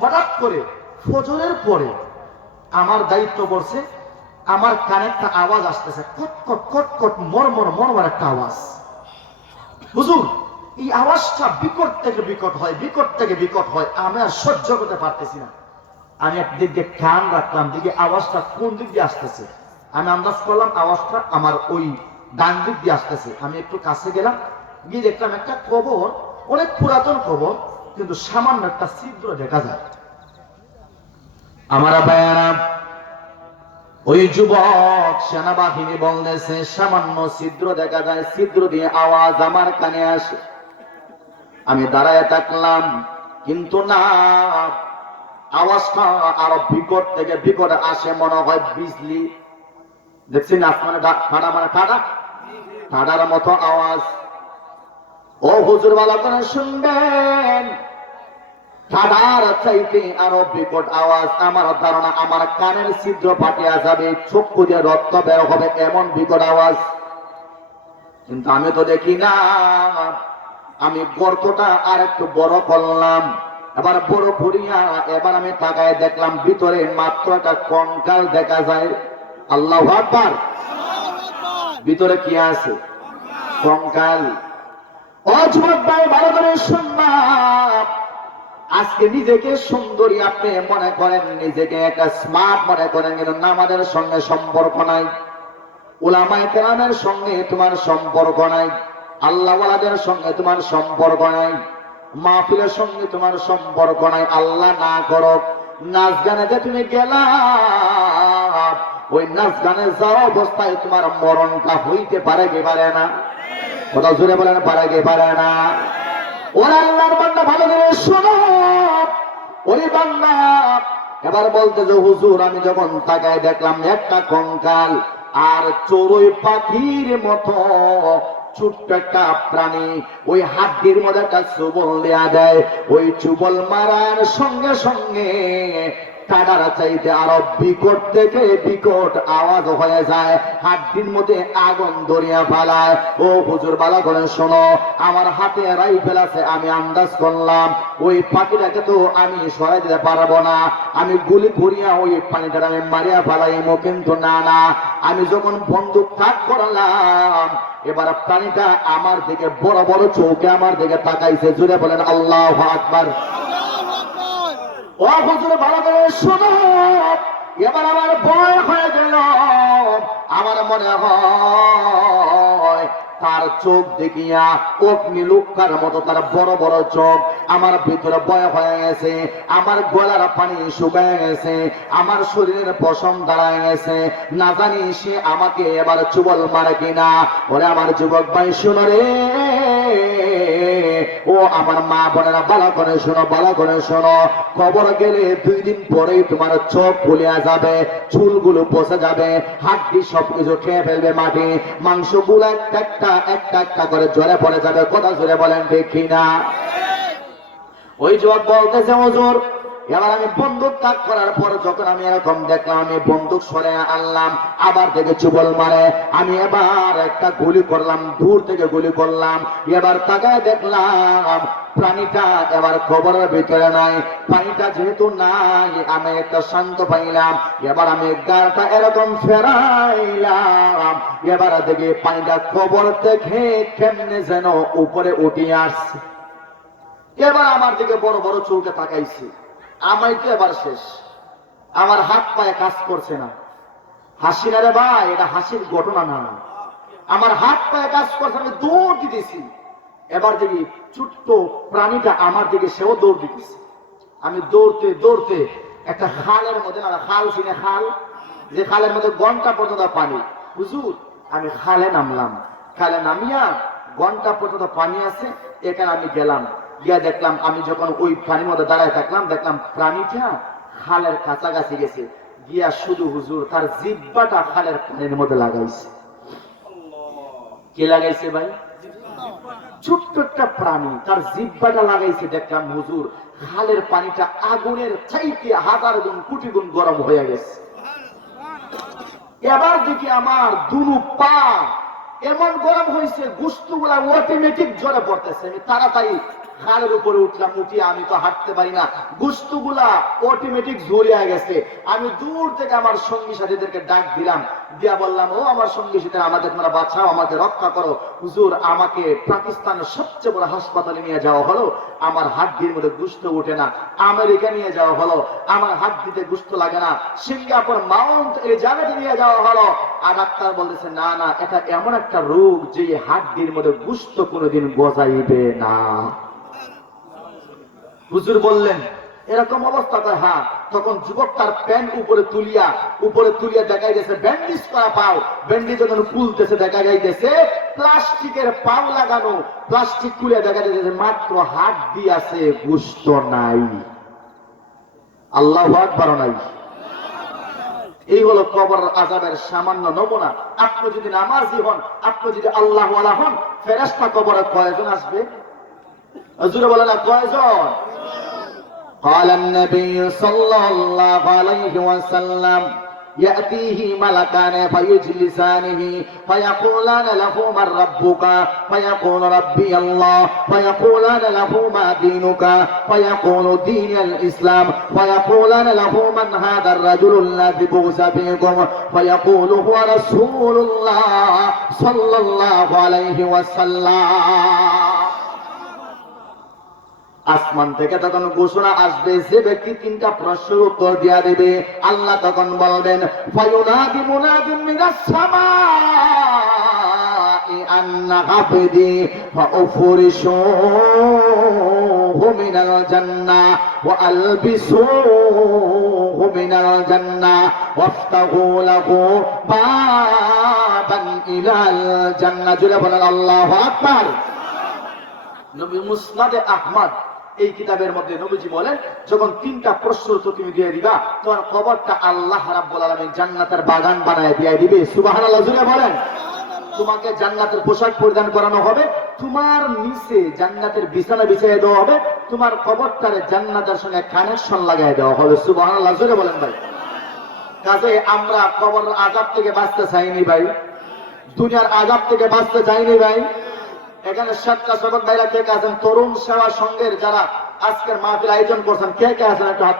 হঠাৎ করে ফজরের পরে আমার দায়িত্ব পড়ছে, আমার কানে একটা আওয়াজ আসতেছে, কটকট কটকট মরমর মরমর একটা আওয়াজ। হুজুর, এই আওয়াজটা বিকট থেকে বিকট হয়, বিকট থেকে বিকট হয়, আমি আর সহ্য করতে পারতেছি না। আমি একদিক দিয়ে কান রাখলাম, দিকে আওয়াজটা কোন দিক দিয়ে আসতেছে আমি আন্দাজ করলাম আওয়াজটা আমার ওই ডান দিক দিয়ে আসতেছে। আমি একটু কাছে গেলাম, গিয়ে দেখলাম একটা কবর, অনেক পুরাতন কবর, কিন্তু সামান্য একটা ছিদ্র দেখা যায়। আমার ভাইয়েরা, ওই যুবক সেনাবাহিনী বলতেছে সামান্য ছিদ্র দেখা যায়, ছিদ্র দিয়ে আওয়াজ আমার কানে আসে। আমি দাঁড়ায় থাকলাম, কিন্তু না, আওয়াজটা আরো বিকট থেকে বিকট আসে, মনে হয় বিজলি। দেখছি না আসমানে ঠাডা মানে ঠাডা ঠাডার মতো আওয়াজ। ও হুজুর, ভালো করে শুনবেন, ঠাডার চাইতে আরো বিকট আওয়াজ। আমার ধারণা আমার কানের ছিদ্র ফাটিয়া যাবে, চক্ষু দিয়ে রক্ত বের হবে, এমন বিকট আওয়াজ। কিন্তু আমি তো দেখি না। আমি গর্তটা আর একটু বড় করলাম, এবার বড় করিয়া এবার আমি তাকায় দেখলাম ভিতরে মাত্র একটা কঙ্কাল দেখা যায়। আল্লাহু আকবার। ভিতরে কি আছে? কঙ্কাল। ও যুবক ভাই, ভালো করে শুনলাম, আজকে নিজেকে সুন্দরী আপনি মনে করেন, নিজেকে একটা স্মার্ট মনে করেন, কিন্তু আমাদের সঙ্গে সম্পর্ক নাই, উলামায়ে কেরামের সঙ্গে তোমার সম্পর্ক নাই, আল্লাহ ওয়ালাদের সঙ্গে তোমার সম্পর্ক নাই, মাহফিলের সঙ্গে তোমার সম্পর্ক নাই। আল্লাহ না করো, নাচ গানে যে তুমি গেলা, ওই নাচ গানে যাওয়া অবস্থায় তোমার মরণটা হইতে পারে কি পারে না? কথা জুড়ে বলেন, পারে কি পারে না? ওরা আল্লাহর বান্দা, ভালো করে শোনো। ওই বান্দা এবার বলতে যে হুজুর, আমি যখন তাকায় দেখলাম একটা কঙ্কাল, আর চড়ুই পাখির মতো ছোট্ট একটা প্রাণী, ওই হাড্ডির মধ্যে একটা চুবল দেয়া দেয়, ওই চুবল মারার সঙ্গে সঙ্গে কাটার চাইতে আরো বিকট থেকে বিকট আওয়াজ হয়ে যায়, হাড্ডির মধ্যে আগুন ধরিয়া ফেলায়। ও হুজুর, ভালো করে শোনো, আমার হাতে রাইফেল আছে, আমি আন্দাজ করলাম ওই পাখিটাকে তো আমি সরাই দিতে পারবো না, আমি গুলি করিয়া ওই পানিটা আমি মারিয়া ফেলাইমো। কিন্তু না না, আমি যখন বন্দুক তাক করলাম, এবার প্রাণীটা আমার দিকে বড় বড় চোখে আমার দিকে তাকাইছে। জুড়ে বলেন আল্লাহু আকবার। ও হুজুর, ভালো করে শোনো, এবার আমার ভয় হয়ে গেল। আমার মনে হয় তার চোখ দেখিয়া অগ্নি লুকার মতো তার বড় বড় চোখ, আমার ভিতরে ভয় হয়ে গেছে, আমার গলার পানি শুকায় গেছে, আমার শরীরের পশম দাঁড়ায় গেছে, না জানি সে আমাকে এবার চুবল মারে কিনা। ওরে আমার যুবক ভাই শোনো রে, ও আমার মা বোনেরা, ভালো করে শোনো, ভালো করে শোনো, খবর গেলে 2 দিন পরেই তোমার চোখ ফুলিয়া যাবে, চুলগুলো পচে যাবে, হাড্ডি সবকিছু খেয়ে ফেলবে মাটি, মাংসগুলো একটা একটা করে জ্বরে পড়ে যাবে। কথা জোরে বলেন ঠিক কিনা? ওই যুবক বলতেছে হুজুর, এবার আমি বন্দুক তাক করার পর যখন আমি এরকম দেখলাম, আমি বন্দুক সরে আনলাম, আবার দেখে চুবল মারে, আমি এবার একটা গুলি করলাম, দূর থেকে গুলি করলাম, এবার তাকায় দেখলাম প্রাণীটা এবার খবরের ভিতরে নাই, পানিটা যেহেতু নাই, আমি একটা শান্ত পাইলাম। এবার আমি গাড়টা এরকম ফেরাইলাম, এবার দেখি পানিটা খবর থেকে কেমনে যেন উপরে উঠে আসছে। এবার আমার দিকে বড় বড় চোখে তাকাইছি, আমায় তো এবার শেষ, আমার হাত পায়ে কাজ করছে না। হাসি না রে ভাই, এটা হাসির ঘটনা না, আমার হাত পায়ে কাজ করছে, আমি দৌড় দিতেছি। এবার দেখি ছোট্ট প্রাণীটা আমার দিকে, সেও দৌড় দিতেছে। আমি দৌড়তে দৌড়তে একটা খালের মধ্যে, না খাল চিনে খাল, যে খালের মধ্যে ঘন্টা পর্যন্ত পানি, হুজুর আমি খালে নামলাম, খালে নামিয়া ঘন্টা পর্যন্ত পানি আছে, এখানে আমি গেলাম, গিয়া দেখলাম, আমি যখন ওই পানির মধ্যে দাঁড়ায় থাকলাম, দেখলাম প্রাণীটা খালের কাছাকাছি গেছে, গিয়া শুধু হুজুর তার জিহ্বাটা খালের পানির মধ্যে লাগাইছে। কে লাগাইছে ভাই? ছোট্ট একটা প্রাণী তার জিহ্বাটা লাগাইছে। দেখলাম হুজুর খালের পানিটা আগুনের চাইতে হাজার গুণ কোটি গুণ গরম হয়ে গেছে। এবার দেখি আমার দুনু পা এমন গরম হয়েছে, গোশতগুলা অটোমেটিক জ্বরে পড়তেছে। আমি তাড়াতাড়ি খালের উপরে উঠলাম, উঠিয়ে আমি তো হাঁটতে পারি না, গোশতগুলা অটোমেটিক ঝরিয়ে গেছে। আমি দূর থেকে আমার সঙ্গী সাথীদেরকে ডাক দিলাম, দিয়া বললাম, ও আমার সঙ্গী সাথীরা, আমাদের তোমরা বাঁচাও, আমাকে রক্ষা করো। হুজুর আমাকে পাকিস্তানের সবচেয়ে বড় হাসপাতালে নিয়ে যাওয়া হলো, আমার হাড্ডির মধ্যে গোশত ওঠে না। আমেরিকা নিয়ে যাওয়া হলো, আমার হাড্ডিতে গোশত লাগে না। সিঙ্গাপুর মাউন্ট এই জায়গাতে নিয়ে যাওয়া হলো, আর ডাক্তার বলতেছে না না, এটা এমন একটা রোগ যে হাড্ডির মধ্যে গোশত কোনোদিন গজাইবে না। হুজুর বললেন এরকম অবস্থা করে? হ্যাঁ। তখন যুবক তার প্যান্ট উপরে তুলিয়া দেখা যাচ্ছে ব্যান্ডেজ করা পাও। ব্যান্ডেজ যখন খুলতেছে দেখা যাইতেছে প্লাস্টিকের পাও লাগানো। প্লাস্টিক খুলে দেখা যাচ্ছে মাত্র হাড্ডি আছে, গোশত নাই। আল্লাহু আকবার নাই। এই হলো কবর আযাবের সামান্য নমুনা। আপনি যদি নামাজি হন, আপনি যদি আল্লাহওয়ালা হন, ফেরেশতা কবরে কয়জন আসবে? হুজুর বলে না কয়জন? قال النبي صلى الله عليه وسلم يأتيه ملكان فيجلسانه فيقولان له من ربك فيقول ربي الله فيقولان له ما دينك فيقول دين الإسلام فيقولان له من هذا الرجل الذي بعث فيكم فيقول هو رسول الله صلى الله عليه وسلم। আসমান থেকে তখন ঘোষণা আসবে, যে ব্যক্তি তিনটা প্রশ্নের উত্তর দিয়া দেবে, আল্লাহ তখন বলবেন ফায়ুনাদি মুনাদিন মিনাস সামাই আন্না আবদি ফাউফরিশুহু মিনাল জান্নাহ ওয়া আলবিসুহু মিনাল জান্নাহ ওয়াফতাহু লাহু বাবান ইলাল জান্নাহ। জুড়ে বলেন আল্লাহু আকবার। নবী মুসনাদে আহমদ এই কিতাবের মধ্যে নবীজি বলেন, যখন তিনটা প্রশ্ন তুমি দিয়ে দিবা, তোমার কবরটা আল্লাহ রাব্বুল আলামিন জান্নাতের বাগান বানায় দিয়ে দিবে। সুবহানাল্লাহ জুড়ে বলেন। তোমাকে জান্নাতের পোশাক পরিধান করানো হবে, তোমার নিচে জান্নাতের বিছানা বিছিয়ে দেওয়া হবে, তোমার কবরটারে জান্নাতের সঙ্গে কানেকশন লাগাই দেওয়া হবে। সুবহানাল্লাহ জুড়ে বলেন ভাই। কাজে আমরা কবর আযাব থেকে বাঁচতে চাইনি ভাই, দুনিয়ার আযাব থেকে বাঁচতে চাইনি ভাই। এখানে স্বেচ্ছাসেবক ভাইরা কে কে আছেন? তরুণ সেবা সংঘের যারা আজকের মাহফিল আয়োজন করছেন, কে কে আছেন একটু হাত